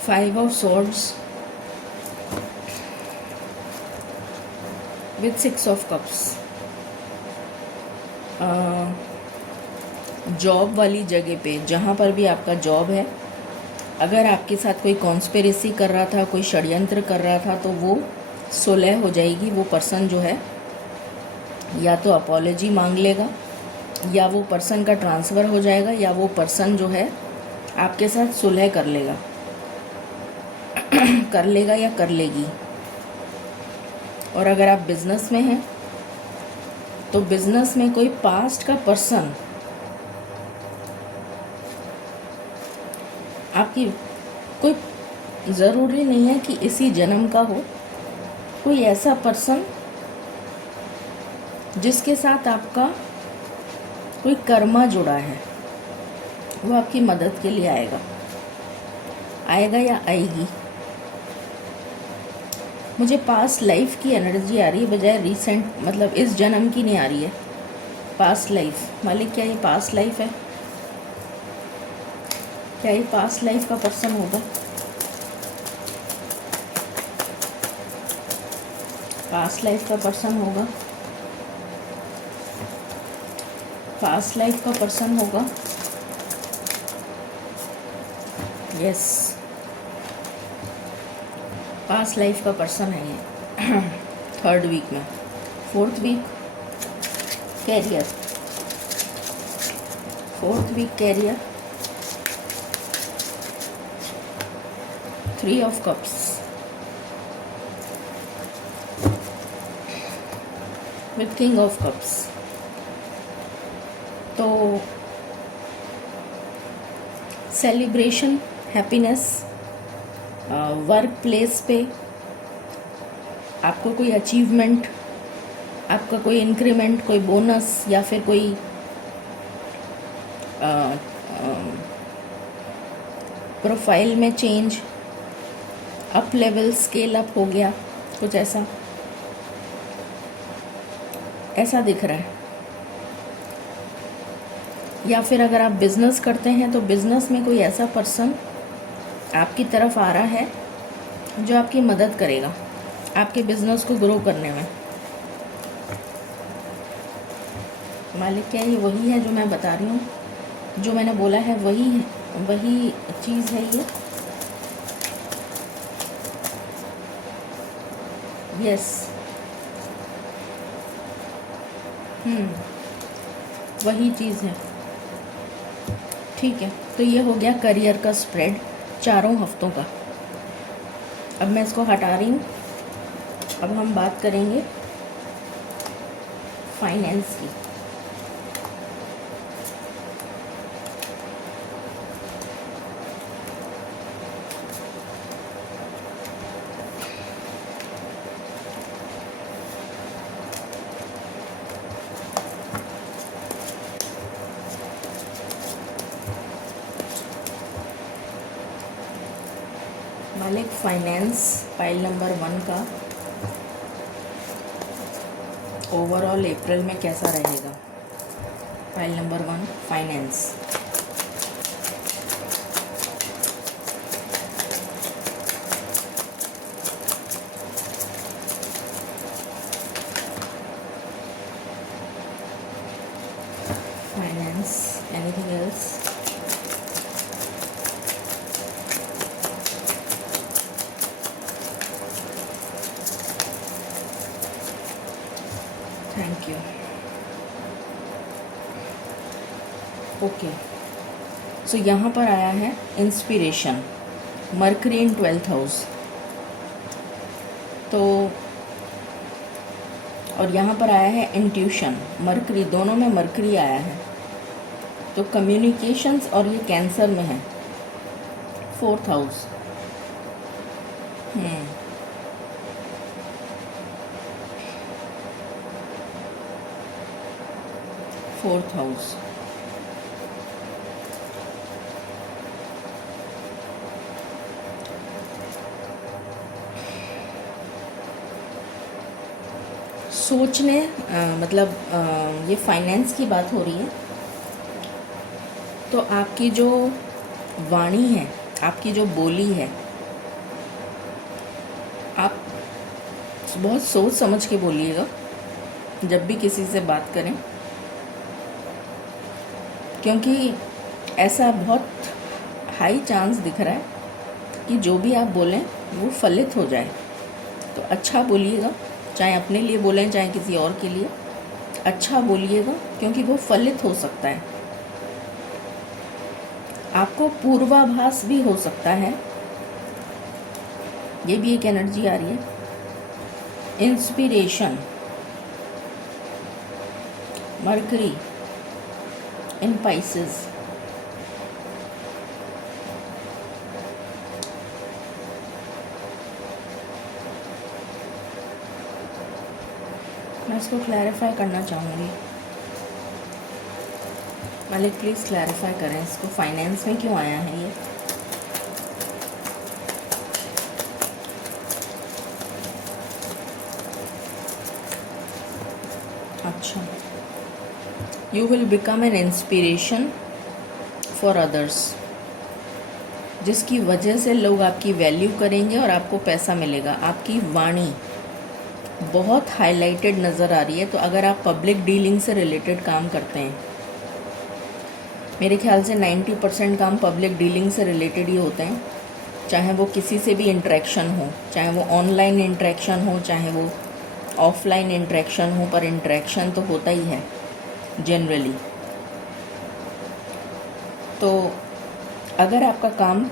Five of Swords with Six of Cups। Job वाली जगह पे, जहाँ पर भी आपका जॉब है, अगर आपके साथ कोई कॉन्स्पिरेसी कर रहा था, कोई षड्यंत्र कर रहा था, तो वो सुलह हो जाएगी। वो पर्सन जो है या तो अपॉलॉजी मांग लेगा, या वो पर्सन का ट्रांसफ़र हो जाएगा, या वो पर्सन जो है आपके साथ सुलह कर लेगा या कर लेगी। और अगर आप बिज़नेस में हैं तो बिज़नेस में कोई पास्ट का पर्सन आपकी, कोई ज़रूरी नहीं है कि इसी जन्म का हो, कोई ऐसा पर्सन जिसके साथ आपका कोई कर्मा जुड़ा है, वो आपकी मदद के लिए आएगा या आएगी। मुझे पास्ट लाइफ की एनर्जी आ रही है, बजाय रिसेंट, मतलब इस जन्म की नहीं आ रही है। पास्ट लाइफ मालिक, क्या ये पास्ट लाइफ है? क्या ये पास्ट लाइफ का पर्सन होगा? पास्ट लाइफ का पर्सन होगा, पास्ट लाइफ का पर्सन होगा। यस, पास्ट लाइफ का पर्सन है ये। थर्ड वीक में। Fourth week career, fourth week career, 3 of Cups with King of Cups। तो सेलिब्रेशन, हैप्पीनेस, वर्क प्लेस पे आपको कोई अचीवमेंट, आपका कोई इंक्रीमेंट, कोई बोनस, या फिर कोई प्रोफाइल में change, up level, scale up हो गया, कुछ ऐसा दिख रहा है। या फिर अगर आप बिज़नेस करते हैं तो बिज़नेस में कोई ऐसा पर्सन आपकी तरफ आ रहा है जो आपकी मदद करेगा आपके बिज़नेस को ग्रो करने में। मालिक, क्या ये वही है जो मैं बता रही हूँ? जो मैंने बोला है वही है, वही चीज़ है ये? यस, वही चीज़ है। ठीक है, तो ये हो गया करियर का स्प्रेड 4 हफ्तों का। अब मैं इसको हटा रही हूँ। अब हम बात करेंगे फाइनेंस की। मालिक, फाइनेंस पाइल नंबर 1 का ओवरऑल अप्रैल में कैसा रहेगा? Pile number 1, finance. Finance, anything else? Thank you. Okay, so यहाँ पर आया है इंस्पिरेशन, मरकरी इन 12th हाउस। तो और यहाँ पर आया है इंट्यूशन, मरकरी, दोनों में मरकरी आया है। तो कम्युनिकेशंस और ये कैंसर में है, 4th हाउस। 4th house. सोचने मतलब ये फाइनेंस की बात हो रही है। तो आपकी जो वाणी है, आपकी जो बोली है, आप बहुत सोच समझ के बोलिएगा जब भी किसी से बात करें, क्योंकि ऐसा बहुत हाई चांस दिख रहा है कि जो भी आप बोलें वो फलित हो जाए। तो अच्छा बोलिएगा, चाहे अपने लिए बोलें चाहे किसी और के लिए, अच्छा बोलिएगा क्योंकि वो फलित हो सकता है। आपको पूर्वाभास भी हो सकता है, ये भी एक एनर्जी आ रही है। इंस्पिरेशन, मरकरी इन पाइसेस। मैं इसको क्लैरिफाई करना चाहूँगी, मालिक प्लीज़ क्लैरिफाई करें इसको, फाइनेंस में क्यों आया है ये। अच्छा, you will become an inspiration for others, जिसकी वजह से लोग आपकी वैल्यू करेंगे और आपको पैसा मिलेगा। आपकी वाणी बहुत हाईलाइटेड नज़र आ रही है। तो अगर आप पब्लिक डीलिंग से रिलेटेड काम करते हैं, मेरे ख्याल से 90% काम पब्लिक डीलिंग से रिलेटेड ही होते हैं, चाहे वो किसी से भी इंटरेक्शन हो, चाहे वो ऑनलाइन इंटरेक्शन हो, चाहे वो ऑफलाइन इंटरेक्शन हो, पर इंटरेक्शन तो होता ही है जनरली। तो अगर आपका काम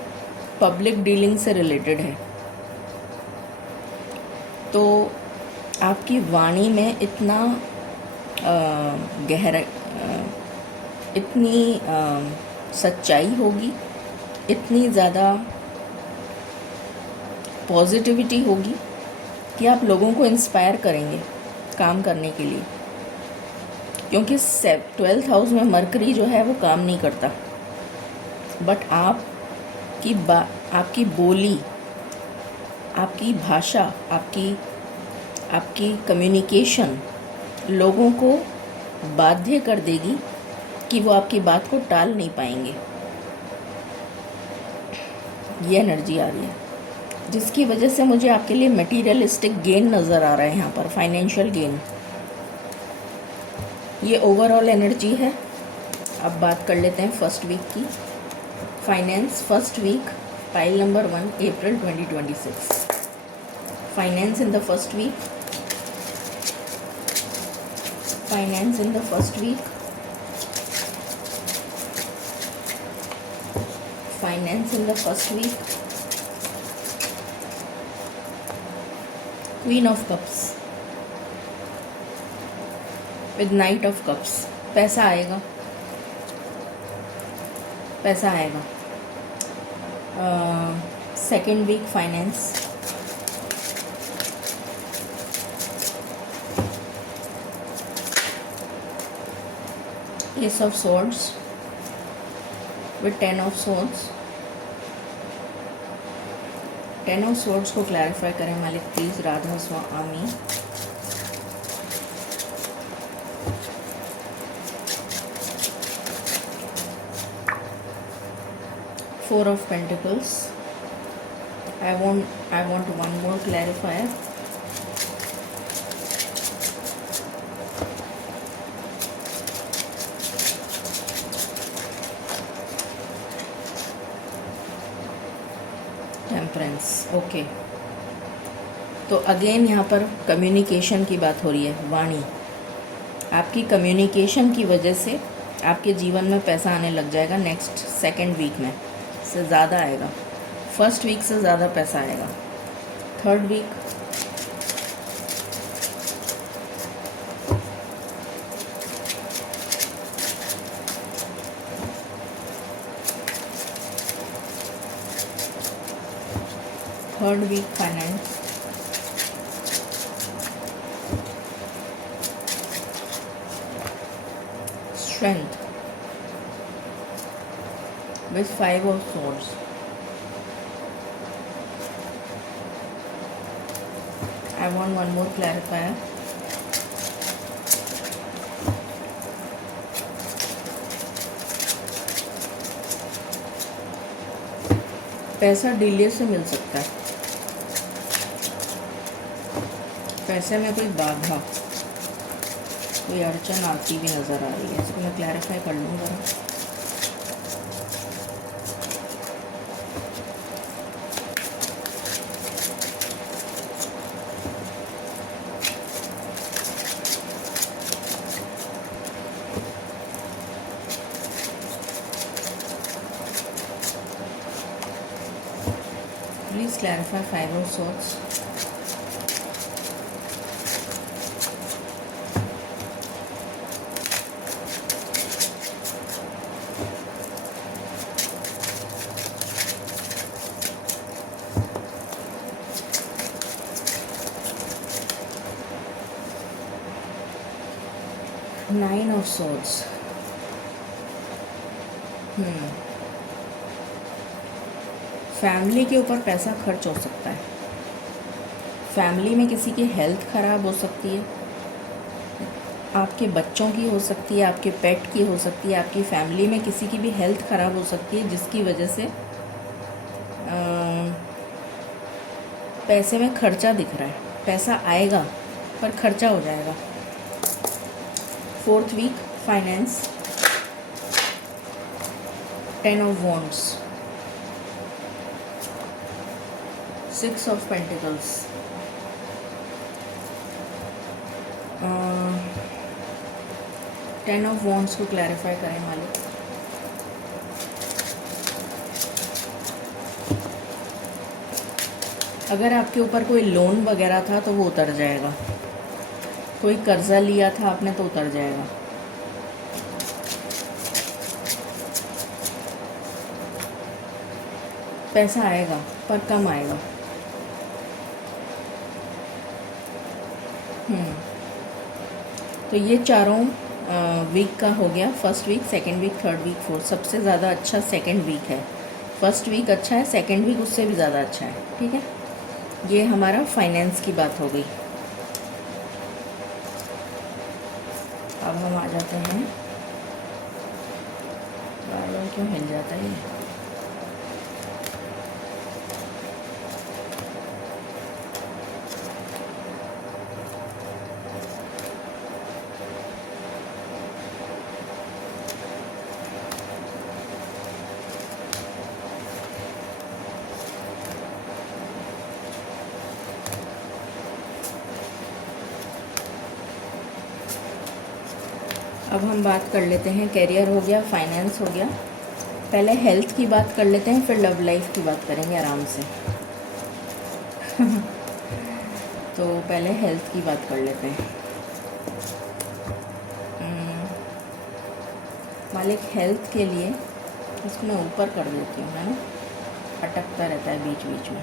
पब्लिक डीलिंग से रिलेटेड है तो आपकी वाणी में इतना गहरा, इतनी सच्चाई होगी, इतनी ज़्यादा पॉजिटिविटी होगी कि आप लोगों को इंस्पायर करेंगे काम करने के लिए। क्योंकि 12th हाउस में मरकरी जो है वो काम नहीं करता, बट आपकी बोली, आपकी भाषा, आपकी कम्युनिकेशन लोगों को बाध्य कर देगी कि वो आपकी बात को टाल नहीं पाएंगे। ये एनर्जी आ रही है, जिसकी वजह से मुझे आपके लिए मटेरियलिस्टिक गेन नज़र आ रहा है यहाँ पर, फाइनेंशियल गेन। ये ओवरऑल एनर्जी है। अब बात कर लेते हैं फर्स्ट वीक की। Finance first week, pile number 1, April 2026। Finance in the first week, finance in the first week, finance in the first week. Queen of cups with knight of cups. पैसा आएगा, पैसा आएगा। Second week finance, ace of swords with 10 of swords. 10 of swords को clarify करें मालिक please, Radha Swami. Four of Pentacles. I want one more clarifier. Temperance. Okay, तो again यहाँ पर कम्युनिकेशन की बात हो रही है, वाणी। आपकी कम्युनिकेशन की वजह से आपके जीवन में पैसा आने लग जाएगा। नेक्स्ट सेकेंड वीक में से ज़्यादा आएगा, फर्स्ट वीक से ज़्यादा पैसा आएगा। Third week finance, strength with 5 of swords. I want one more clarifier. पैसा डिले से मिल सकता है, पैसे में कोई बाधा, कोई अड़चन आती भी नज़र आ रही है। इसको मैं क्लैरिफाई कर लूँ ज़रा। Please clarify 5 of swords. Nine of swords. Family के ऊपर पैसा खर्च हो सकता है, फैमिली में किसी की हेल्थ ख़राब हो सकती है, आपके बच्चों की हो सकती है, आपके पेट की हो सकती है, आपकी फैमिली में किसी की भी हेल्थ ख़राब हो सकती है, जिसकी वजह से पैसे में खर्चा दिख रहा है। पैसा आएगा पर खर्चा हो जाएगा। Fourth week finance, 10 of wands, 6 of pentacles, 10 of wands को क्लैरिफाई करें मालिक। अगर आपके ऊपर कोई लोन वगैरह था तो वो उतर जाएगा, कोई कर्जा लिया था आपने तो उतर जाएगा। पैसा आएगा पर कम आएगा। तो ये चारों वीक का हो गया। First week, second week, third week, fourth. सबसे ज़्यादा अच्छा सेकंड वीक है। फर्स्ट वीक अच्छा है, सेकंड वीक उससे भी ज़्यादा अच्छा है। ठीक है, ये हमारा फाइनेंस की बात हो गई। अब हम आ जाते हैं, बार बार क्यों हिल जाता है ये? अब हम बात कर लेते हैं, कैरियर हो गया, फाइनेंस हो गया। पहले हेल्थ की बात कर लेते हैं, फिर लव लाइफ की बात करेंगे आराम से। तो पहले हेल्थ की बात कर लेते हैं। मालिक हेल्थ के लिए इसको मैं ऊपर कर देती हूँ, है ना, अटकता रहता है बीच बीच में।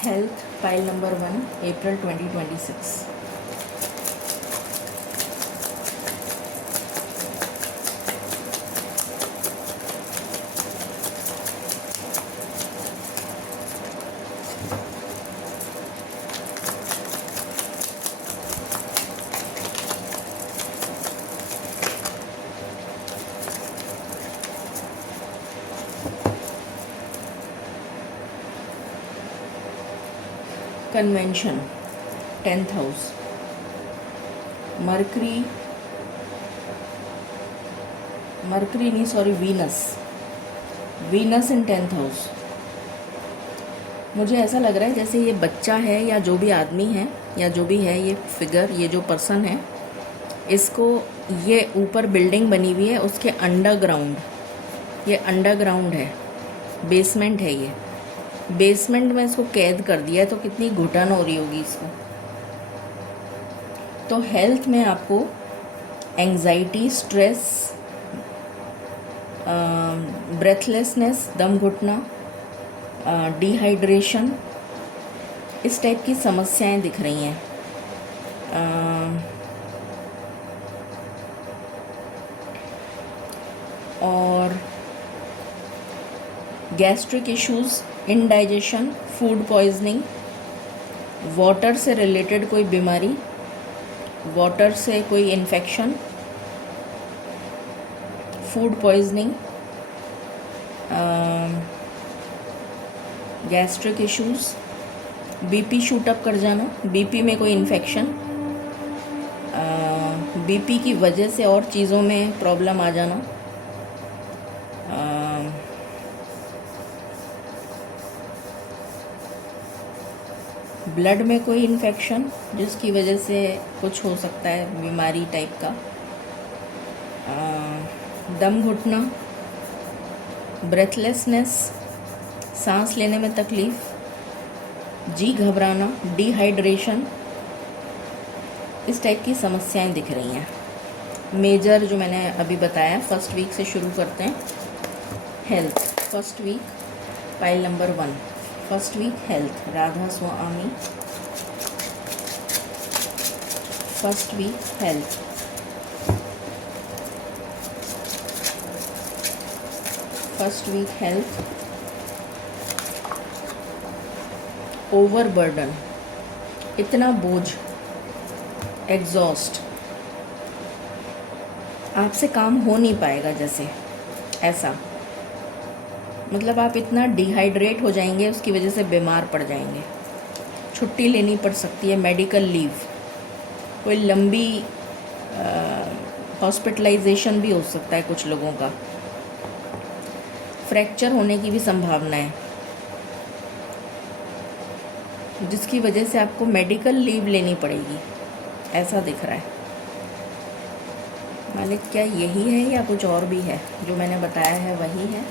Health pile number 1, April 2026। Convention, 10th house, mercury नहीं, सॉरी, वीनस इन 10th हाउस। मुझे ऐसा लग रहा है जैसे ये बच्चा है या जो भी आदमी है या जो भी है ये फिगर, ये जो पर्सन है, इसको ये ऊपर बिल्डिंग बनी हुई है उसके अंडरग्राउंड, ये अंडरग्राउंड है, बेसमेंट है, ये बेसमेंट में इसको कैद कर दिया है। तो कितनी घुटन हो रही होगी इसको। तो हेल्थ में आपको एंजाइटी, स्ट्रेस, ब्रेथलेसनेस, दम घुटना, डिहाइड्रेशन, इस टाइप की समस्याएं दिख रही हैं। और gastric issues, indigestion, food poisoning, water से रिलेटेड कोई बीमारी, वाटर से कोई infection, food poisoning, gastric issues, BP shoot up कर जाना, बीपी में कोई इन्फेक्शन, बीपी की वजह से और चीज़ों में प्रॉब्लम आ जाना, ब्लड में कोई इन्फेक्शन जिसकी वजह से कुछ हो सकता है बीमारी टाइप का, दम घुटना, ब्रेथलेसनेस, सांस लेने में तकलीफ़, जी घबराना, डिहाइड्रेशन, इस टाइप की समस्याएं दिख रही हैं। मेजर जो मैंने अभी बताया, फर्स्ट वीक से शुरू करते हैं। Health first week, pile number 1, first week health, Radha Swami. First week health, first week health, overburden, इतना बोझ, एग्जॉस्ट, आपसे काम हो नहीं पाएगा जैसे, ऐसा मतलब आप इतना डिहाइड्रेट हो जाएंगे, उसकी वजह से बीमार पड़ जाएंगे, छुट्टी लेनी पड़ सकती है, मेडिकल लीव, कोई लंबी हॉस्पिटलाइजेशन भी हो सकता है कुछ लोगों का, फ्रैक्चर होने की भी संभावना है, जिसकी वजह से आपको मेडिकल लीव लेनी पड़ेगी, ऐसा दिख रहा है। मालिक क्या यही है या कुछ और भी है? जो मैंने बताया है वही है।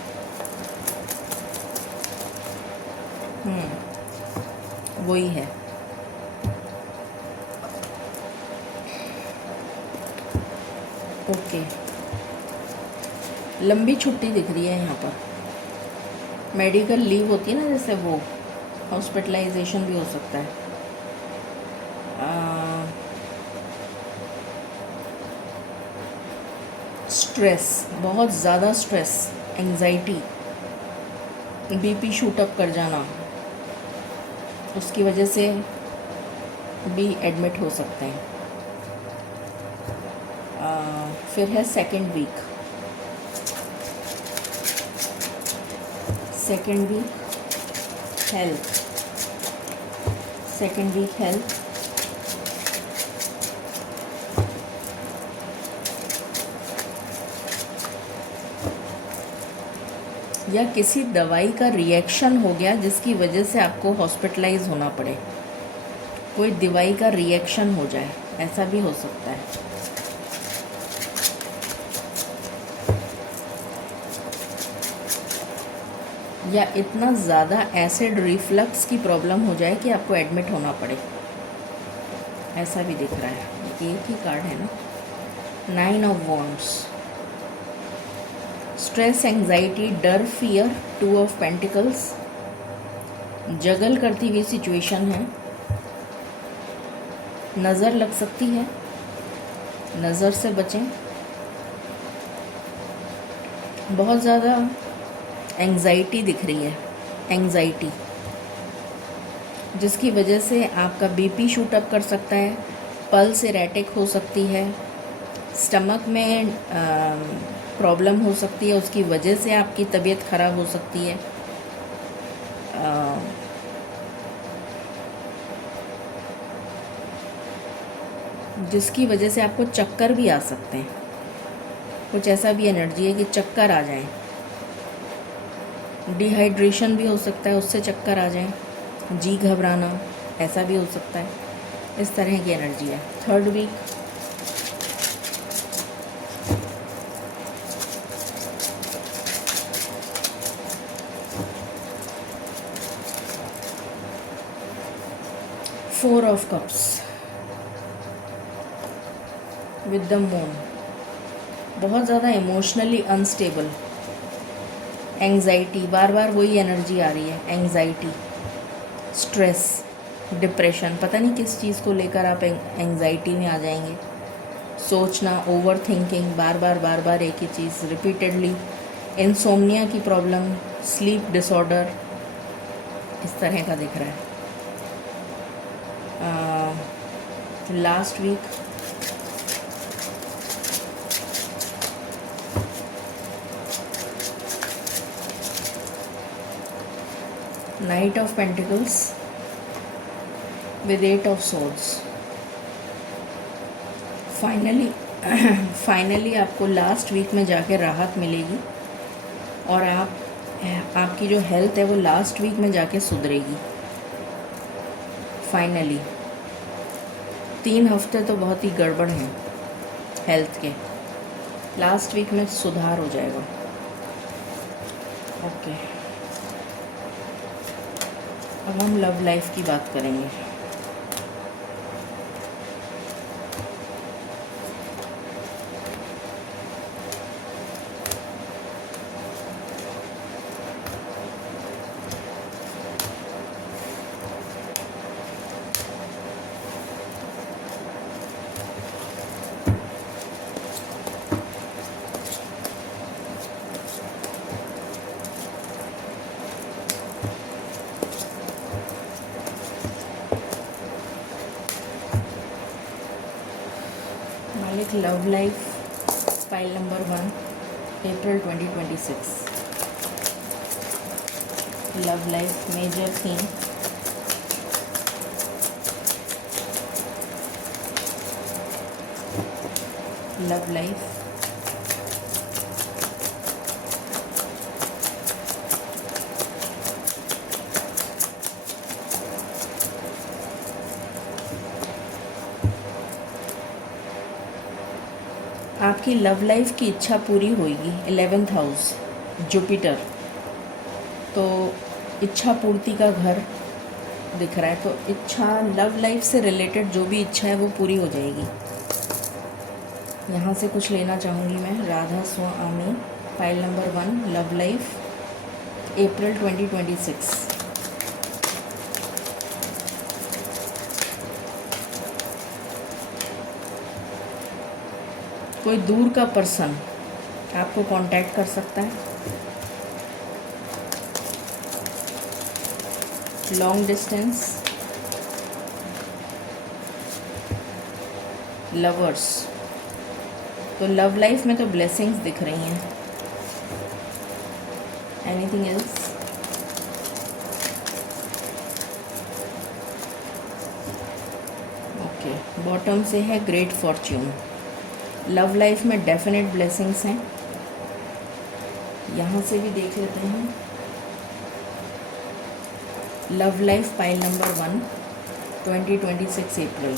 वही है। ओके, लंबी छुट्टी दिख रही है यहाँ पर, मेडिकल लीव होती है ना जैसे, वो हॉस्पिटलाइजेशन भी हो सकता है। स्ट्रेस, बहुत ज़्यादा stress, anxiety, BP shoot up कर जाना, उसकी वजह से भी एडमिट हो सकते हैं। फिर है second week, second week health, second week health, या किसी दवाई का रिएक्शन हो गया जिसकी वजह से आपको हॉस्पिटलाइज होना पड़े, कोई दवाई का रिएक्शन हो जाए, ऐसा भी हो सकता है। या इतना ज़्यादा एसिड रिफ्लक्स की प्रॉब्लम हो जाए कि आपको एडमिट होना पड़े, ऐसा भी दिख रहा है। एक ही कार्ड है ना, 9 ऑफ वॉन्ड्स, स्ट्रेस, एंजाइटी, डर, फियर, 2 ऑफ पेंटिकल्स, जगल करती हुई सिचुएशन है, नज़र लग सकती है, नज़र से बचें, बहुत ज़्यादा एंजाइटी दिख रही है, एंजाइटी जिसकी वजह से आपका बीपी शूट अप कर सकता है, पल्स इरेटिक हो सकती है, स्टमक में प्रॉब्लम हो सकती है, उसकी वजह से आपकी तबीयत ख़राब हो सकती है। जिसकी वजह से आपको चक्कर भी आ सकते हैं, कुछ ऐसा भी एनर्जी है कि चक्कर आ जाए, डिहाइड्रेशन भी हो सकता है, उससे चक्कर आ जाए। जी घबराना, ऐसा भी हो सकता है। इस तरह की एनर्जी है। Third week four of cups with the moon, बहुत ज़्यादा इमोशनली अनस्टेबल, एंग्जाइटी, बार बार वही एनर्जी आ रही है, एंग्जाइटी, स्ट्रेस, डिप्रेशन, पता नहीं किस चीज़ को लेकर आप एंग्जाइटी में आ जाएंगे, सोचना, ओवर थिंकिंग, बार बार एक ही चीज़ रिपीटेडली, इंसोम्निया की प्रॉब्लम, स्लीप डिसऑर्डर, इस तरह का दिख रहा है। Last week knight of pentacles with eight of swords. Finally आपको लास्ट वीक में जाके राहत मिलेगी और आपकी जो हेल्थ है वो लास्ट वीक में जाके सुधरेगी। फाइनली 3 हफ्ते तो बहुत ही गड़बड़ हैं हेल्थ के, लास्ट वीक में सुधार हो जाएगा। ओके, अब हम लव लाइफ की बात करेंगे। मालिक love life pile number 1 April 2026। Love life major theme, love life, आपकी लव लाइफ की इच्छा पूरी होगी। 11th हाउस जुपिटर, तो इच्छा पूर्ति का घर दिख रहा है, तो इच्छा लव लाइफ से रिलेटेड जो भी इच्छा है वो पूरी हो जाएगी। यहाँ से कुछ लेना चाहूँगी मैं। राधा स्वामी फाइल नंबर 1 लव लाइफ अप्रैल 2026। कोई दूर का पर्सन आपको कांटेक्ट कर सकता है, लॉन्ग डिस्टेंस, लवर्स, तो लव लाइफ में तो ब्लेसिंग्स दिख रही हैं। Anything else? ओके, बॉटम से है ग्रेट फॉर्च्यून। लव लाइफ में डेफिनेट ब्लेसिंग्स हैं। यहाँ से भी देख लेते हैं। लव लाइफ पाइल नंबर 1 2026 अप्रैल।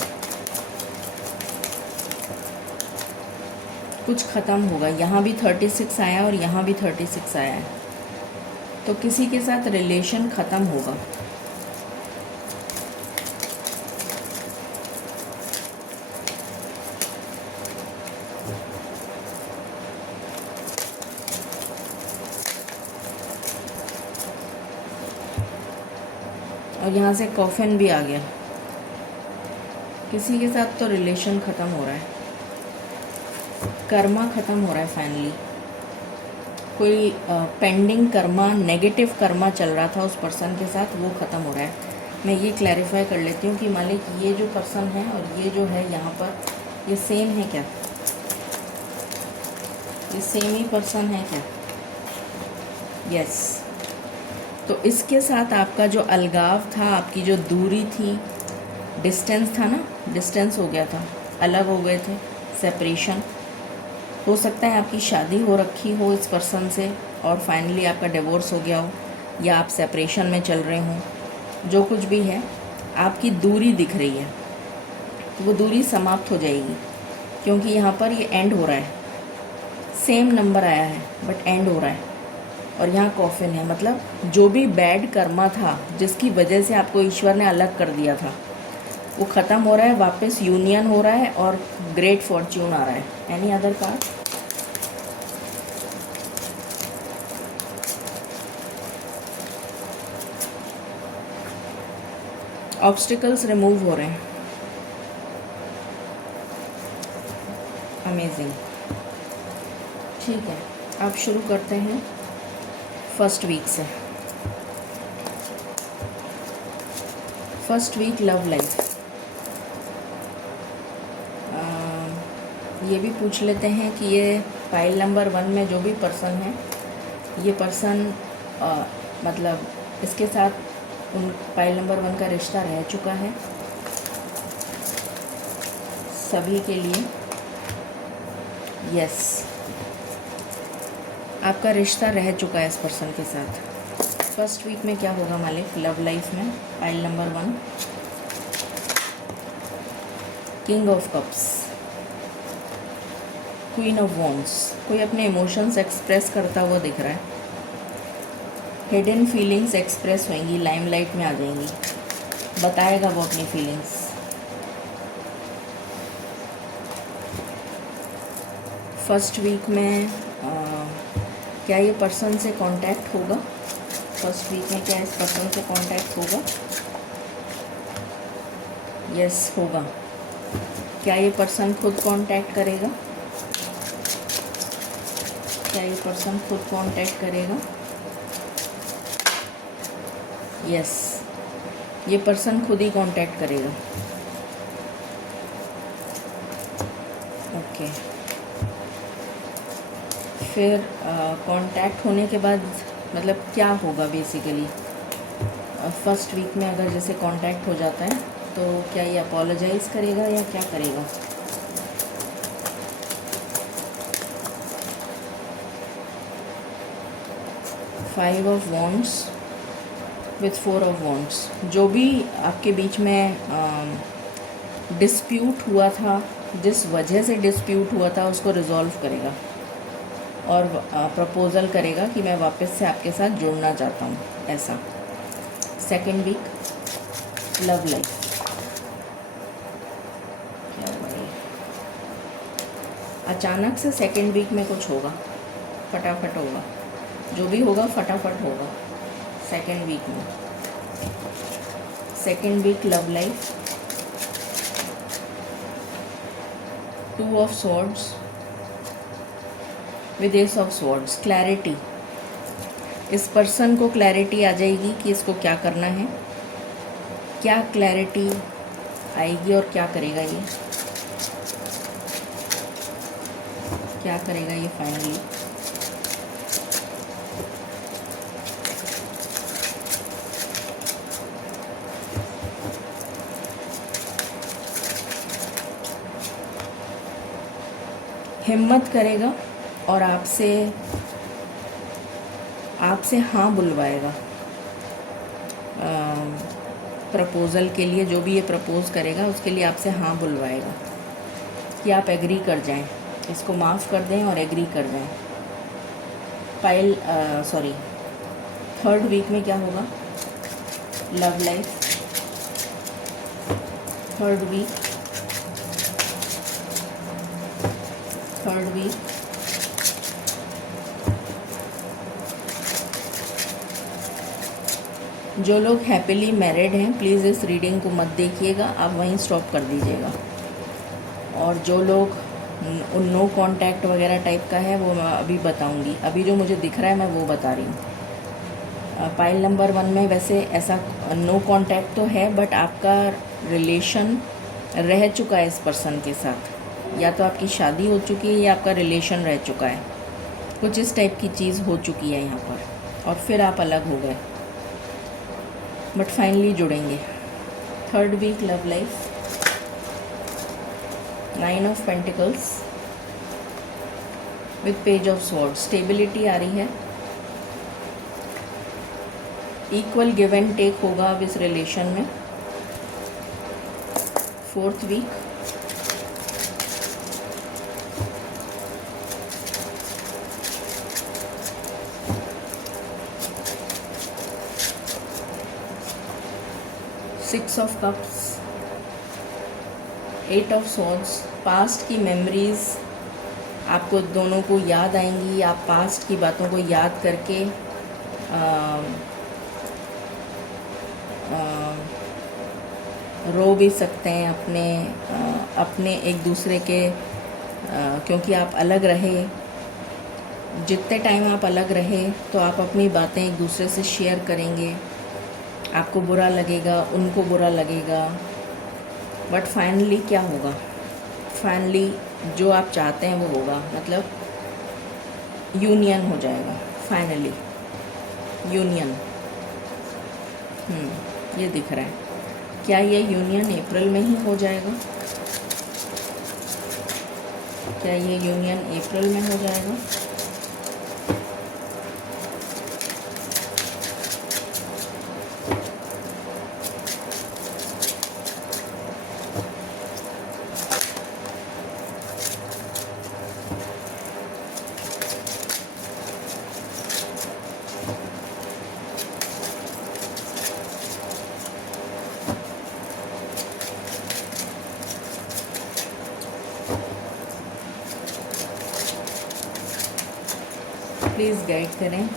कुछ ख़त्म होगा, यहाँ भी 36 आया और यहाँ भी 36 आया है, तो किसी के साथ रिलेशन ख़त्म होगा। और यहाँ से कॉफिन भी आ गया, किसी के साथ तो रिलेशन ख़त्म हो रहा है, कर्मा ख़त्म हो रहा है फाइनली। कोई पेंडिंग कर्मा, नेगेटिव कर्मा चल रहा था उस पर्सन के साथ, वो ख़त्म हो रहा है। मैं ये क्लैरिफाई कर लेती हूँ कि मालिक ये जो पर्सन है और ये जो है यहाँ पर, ये सेम है क्या? ये सेम ही पर्सन है क्या? यस। तो इसके साथ आपका जो अलगाव था, आपकी जो दूरी थी, डिस्टेंस था ना, डिस्टेंस हो गया था, अलग हो गए थे, सेपरेशन। हो सकता है आपकी शादी हो रखी हो इस पर्सन से और फाइनली आपका डिवोर्स हो गया हो, या आप सेपरेशन में चल रहे हों, जो कुछ भी है, आपकी दूरी दिख रही है, तो वो दूरी समाप्त हो जाएगी, क्योंकि यहाँ पर ये एंड हो रहा है। सेम नंबर आया है बट एंड हो रहा है, और यहाँ कॉफिन है, मतलब जो भी बैड कर्मा था जिसकी वजह से आपको ईश्वर ने अलग कर दिया था, वो ख़त्म हो रहा है, वापस यूनियन हो रहा है और ग्रेट फॉर्च्यून आ रहा है। Any other card? Obstacles remove हो रहे हैं। अमेजिंग। ठीक है, आप शुरू करते हैं फर्स्ट वीक से। First week love life. ये भी पूछ लेते हैं कि ये पाइल नंबर 1 में जो भी पर्सन है, ये पर्सन मतलब इसके साथ उन पाइल नंबर 1 का रिश्ता रह चुका है। सभी के लिए यस, आपका रिश्ता रह चुका है इस पर्सन के साथ। फर्स्ट वीक में क्या होगा मालिक लव लाइफ में? Pile number 1, king of cups, queen of wands. कोई अपने इमोशंस एक्सप्रेस करता हुआ दिख रहा है। हिडन फीलिंग्स एक्सप्रेस होंगी, लाइमलाइट में आ जाएंगी, बताएगा वो अपनी फीलिंग्स। फर्स्ट वीक में क्या ये पर्सन से कांटेक्ट होगा? फर्स्ट वीक में क्या इस पर्सन से कांटेक्ट होगा? यस होगा। क्या ये पर्सन खुद कांटेक्ट करेगा? क्या ये पर्सन खुद कांटेक्ट करेगा? यस, ये पर्सन खुद ही कांटेक्ट करेगा। ओके, फिर कांटेक्ट होने के बाद मतलब क्या होगा बेसिकली? फर्स्ट वीक में अगर जैसे कांटेक्ट हो जाता है तो क्या ये अपोलोजाइज़ करेगा या क्या करेगा? Five of wands with 4 of wands. जो भी आपके बीच में डिस्प्यूट हुआ था, जिस वजह से डिस्प्यूट हुआ था, उसको रिजॉल्व करेगा और प्रपोज़ल करेगा कि मैं वापस से आपके साथ जुड़ना चाहता हूँ, ऐसा। Second week love life. क्या हुआ ये? अचानक से सेकेंड वीक में कुछ होगा, फटाफट होगा, जो भी होगा फटाफट होगा सेकेंड वीक में। Second week love life, 2 of swords with ace of swords. Clarity, इस पर्सन को क्लैरिटी आ जाएगी कि इसको क्या करना है, क्या क्लैरिटी आएगी और क्या करेगा ये, क्या करेगा ये फाइनली। हिम्मत करेगा और आपसे हाँ बुलवाएगा प्रपोज़ल के लिए। जो भी ये प्रपोज़ करेगा उसके लिए आपसे हाँ बुलवाएगा कि आप एग्री कर जाएं, इसको माफ़ कर दें और एग्री कर जाएं। थर्ड वीक में क्या होगा लव लाइफ? थर्ड वीक जो लोग हैप्पीली मैरिड हैं प्लीज़ इस रीडिंग को मत देखिएगा, आप वहीं स्टॉप कर दीजिएगा। और जो लोग नो कांटेक्ट वगैरह टाइप का है वो मैं अभी बताऊंगी। अभी जो मुझे दिख रहा है मैं वो बता रही हूँ। पाइल नंबर 1 में वैसे ऐसा नो कांटेक्ट तो है, बट आपका रिलेशन रह चुका है इस पर्सन के साथ। या तो आपकी शादी हो चुकी है या आपका रिलेशन रह चुका है, कुछ इस टाइप की चीज़ हो चुकी है यहाँ पर, और फिर आप अलग हो गए बट फाइनली जुड़ेंगे। Third week love life, 9 of pentacles with page of sword. Stability आ रही है, इक्वल गिव एंड टेक होगा अब इस रिलेशन में। 4th week, six of cups, 8 of swords. Past की मेमोरीज आपको दोनों को याद आएंगी। आप पास्ट की बातों को याद करके रो भी सकते हैं अपने एक दूसरे के, क्योंकि आप अलग रहे। जितने टाइम आप अलग रहे तो आप अपनी बातें एक दूसरे से शेयर करेंगे। आपको बुरा लगेगा, उनको बुरा लगेगा, बट फाइनली क्या होगा? फाइनली जो आप चाहते हैं वो होगा, मतलब यूनियन हो जाएगा। फाइनली यूनियन, ये दिख रहा है। क्या ये यूनियन अप्रैल में ही हो जाएगा? क्या ये यूनियन अप्रैल में हो जाएगा? प्लीज़ गाइड करें,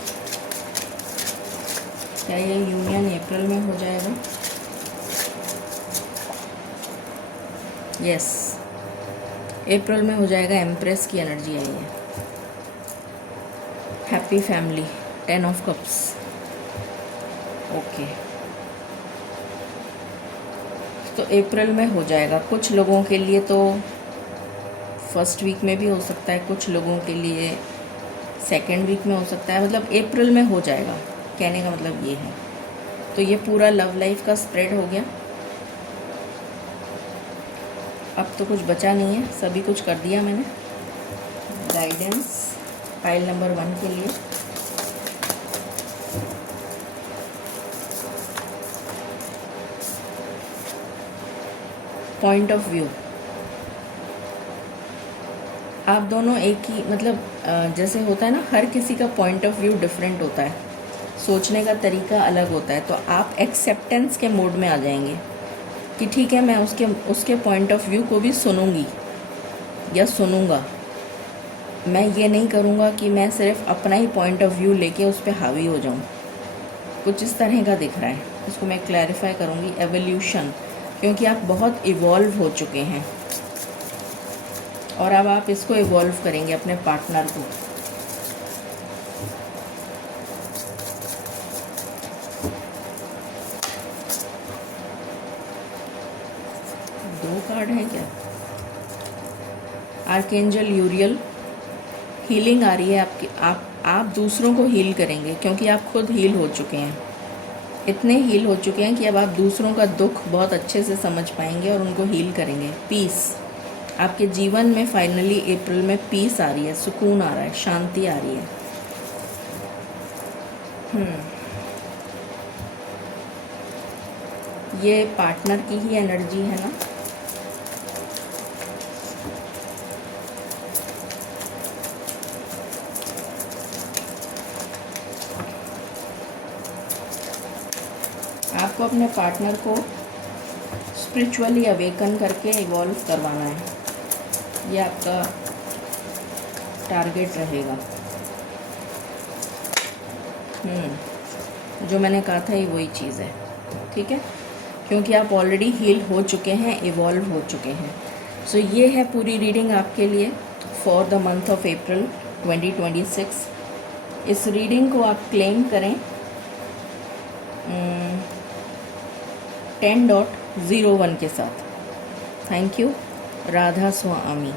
क्या ये यूनियन अप्रैल में हो जाएगा? यस, अप्रैल में हो जाएगा। एम्प्रेस की एनर्जी आई है। Happy family, 10 of cups. Okay, तो अप्रैल में हो जाएगा। कुछ लोगों के लिए तो फर्स्ट वीक में भी हो सकता है, कुछ लोगों के लिए सेकेंड वीक में हो सकता है, मतलब अप्रैल में हो जाएगा। कहने का मतलब ये है। तो ये पूरा लव लाइफ का स्प्रेड हो गया। अब तो कुछ बचा नहीं है, सभी कुछ कर दिया मैंने। गाइडेंस पाइल नंबर 1 के लिए। पॉइंट ऑफ व्यू, आप दोनों एक ही, मतलब जैसे होता है ना, हर किसी का पॉइंट ऑफ व्यू डिफरेंट होता है, सोचने का तरीका अलग होता है। तो आप एक्सेप्टेंस के मोड में आ जाएंगे कि ठीक है, मैं उसके पॉइंट ऑफ व्यू को भी सुनूंगी या सुनूंगा। मैं ये नहीं करूँगा कि मैं सिर्फ अपना ही पॉइंट ऑफ व्यू लेके उस पर हावी हो जाऊँ। कुछ इस तरह का दिख रहा है। इसको मैं क्लैरिफाई करूँगी। एवोल्यूशन, क्योंकि आप बहुत इवॉल्व हो चुके हैं और अब आप इसको इवॉल्व करेंगे अपने पार्टनर को। दो कार्ड है क्या? आर्कएंजल यूरियल, हीलिंग आ रही है आपकी। आप दूसरों को हील करेंगे, क्योंकि आप खुद हील हो चुके हैं। इतने हील हो चुके हैं कि अब आप दूसरों का दुख बहुत अच्छे से समझ पाएंगे और उनको हील करेंगे। पीस, आपके जीवन में फाइनली अप्रैल में पीस आ रही है, सुकून आ रहा है, शांति आ रही है। ये पार्टनर की ही एनर्जी है ना। आपको अपने पार्टनर को स्पिरिचुअली अवेकन करके इवॉल्व करवाना है। ये आपका टारगेट रहेगा। जो मैंने कहा था ये वही चीज़ है, ठीक है, क्योंकि आप ऑलरेडी हील हो चुके हैं, इवॉल्व हो चुके हैं। सो ये है पूरी रीडिंग आपके लिए फॉर द मंथ ऑफ अप्रैल 2026। इस रीडिंग को आप क्लेम करें 10.01 के साथ। Thank you. राधा स्वामी।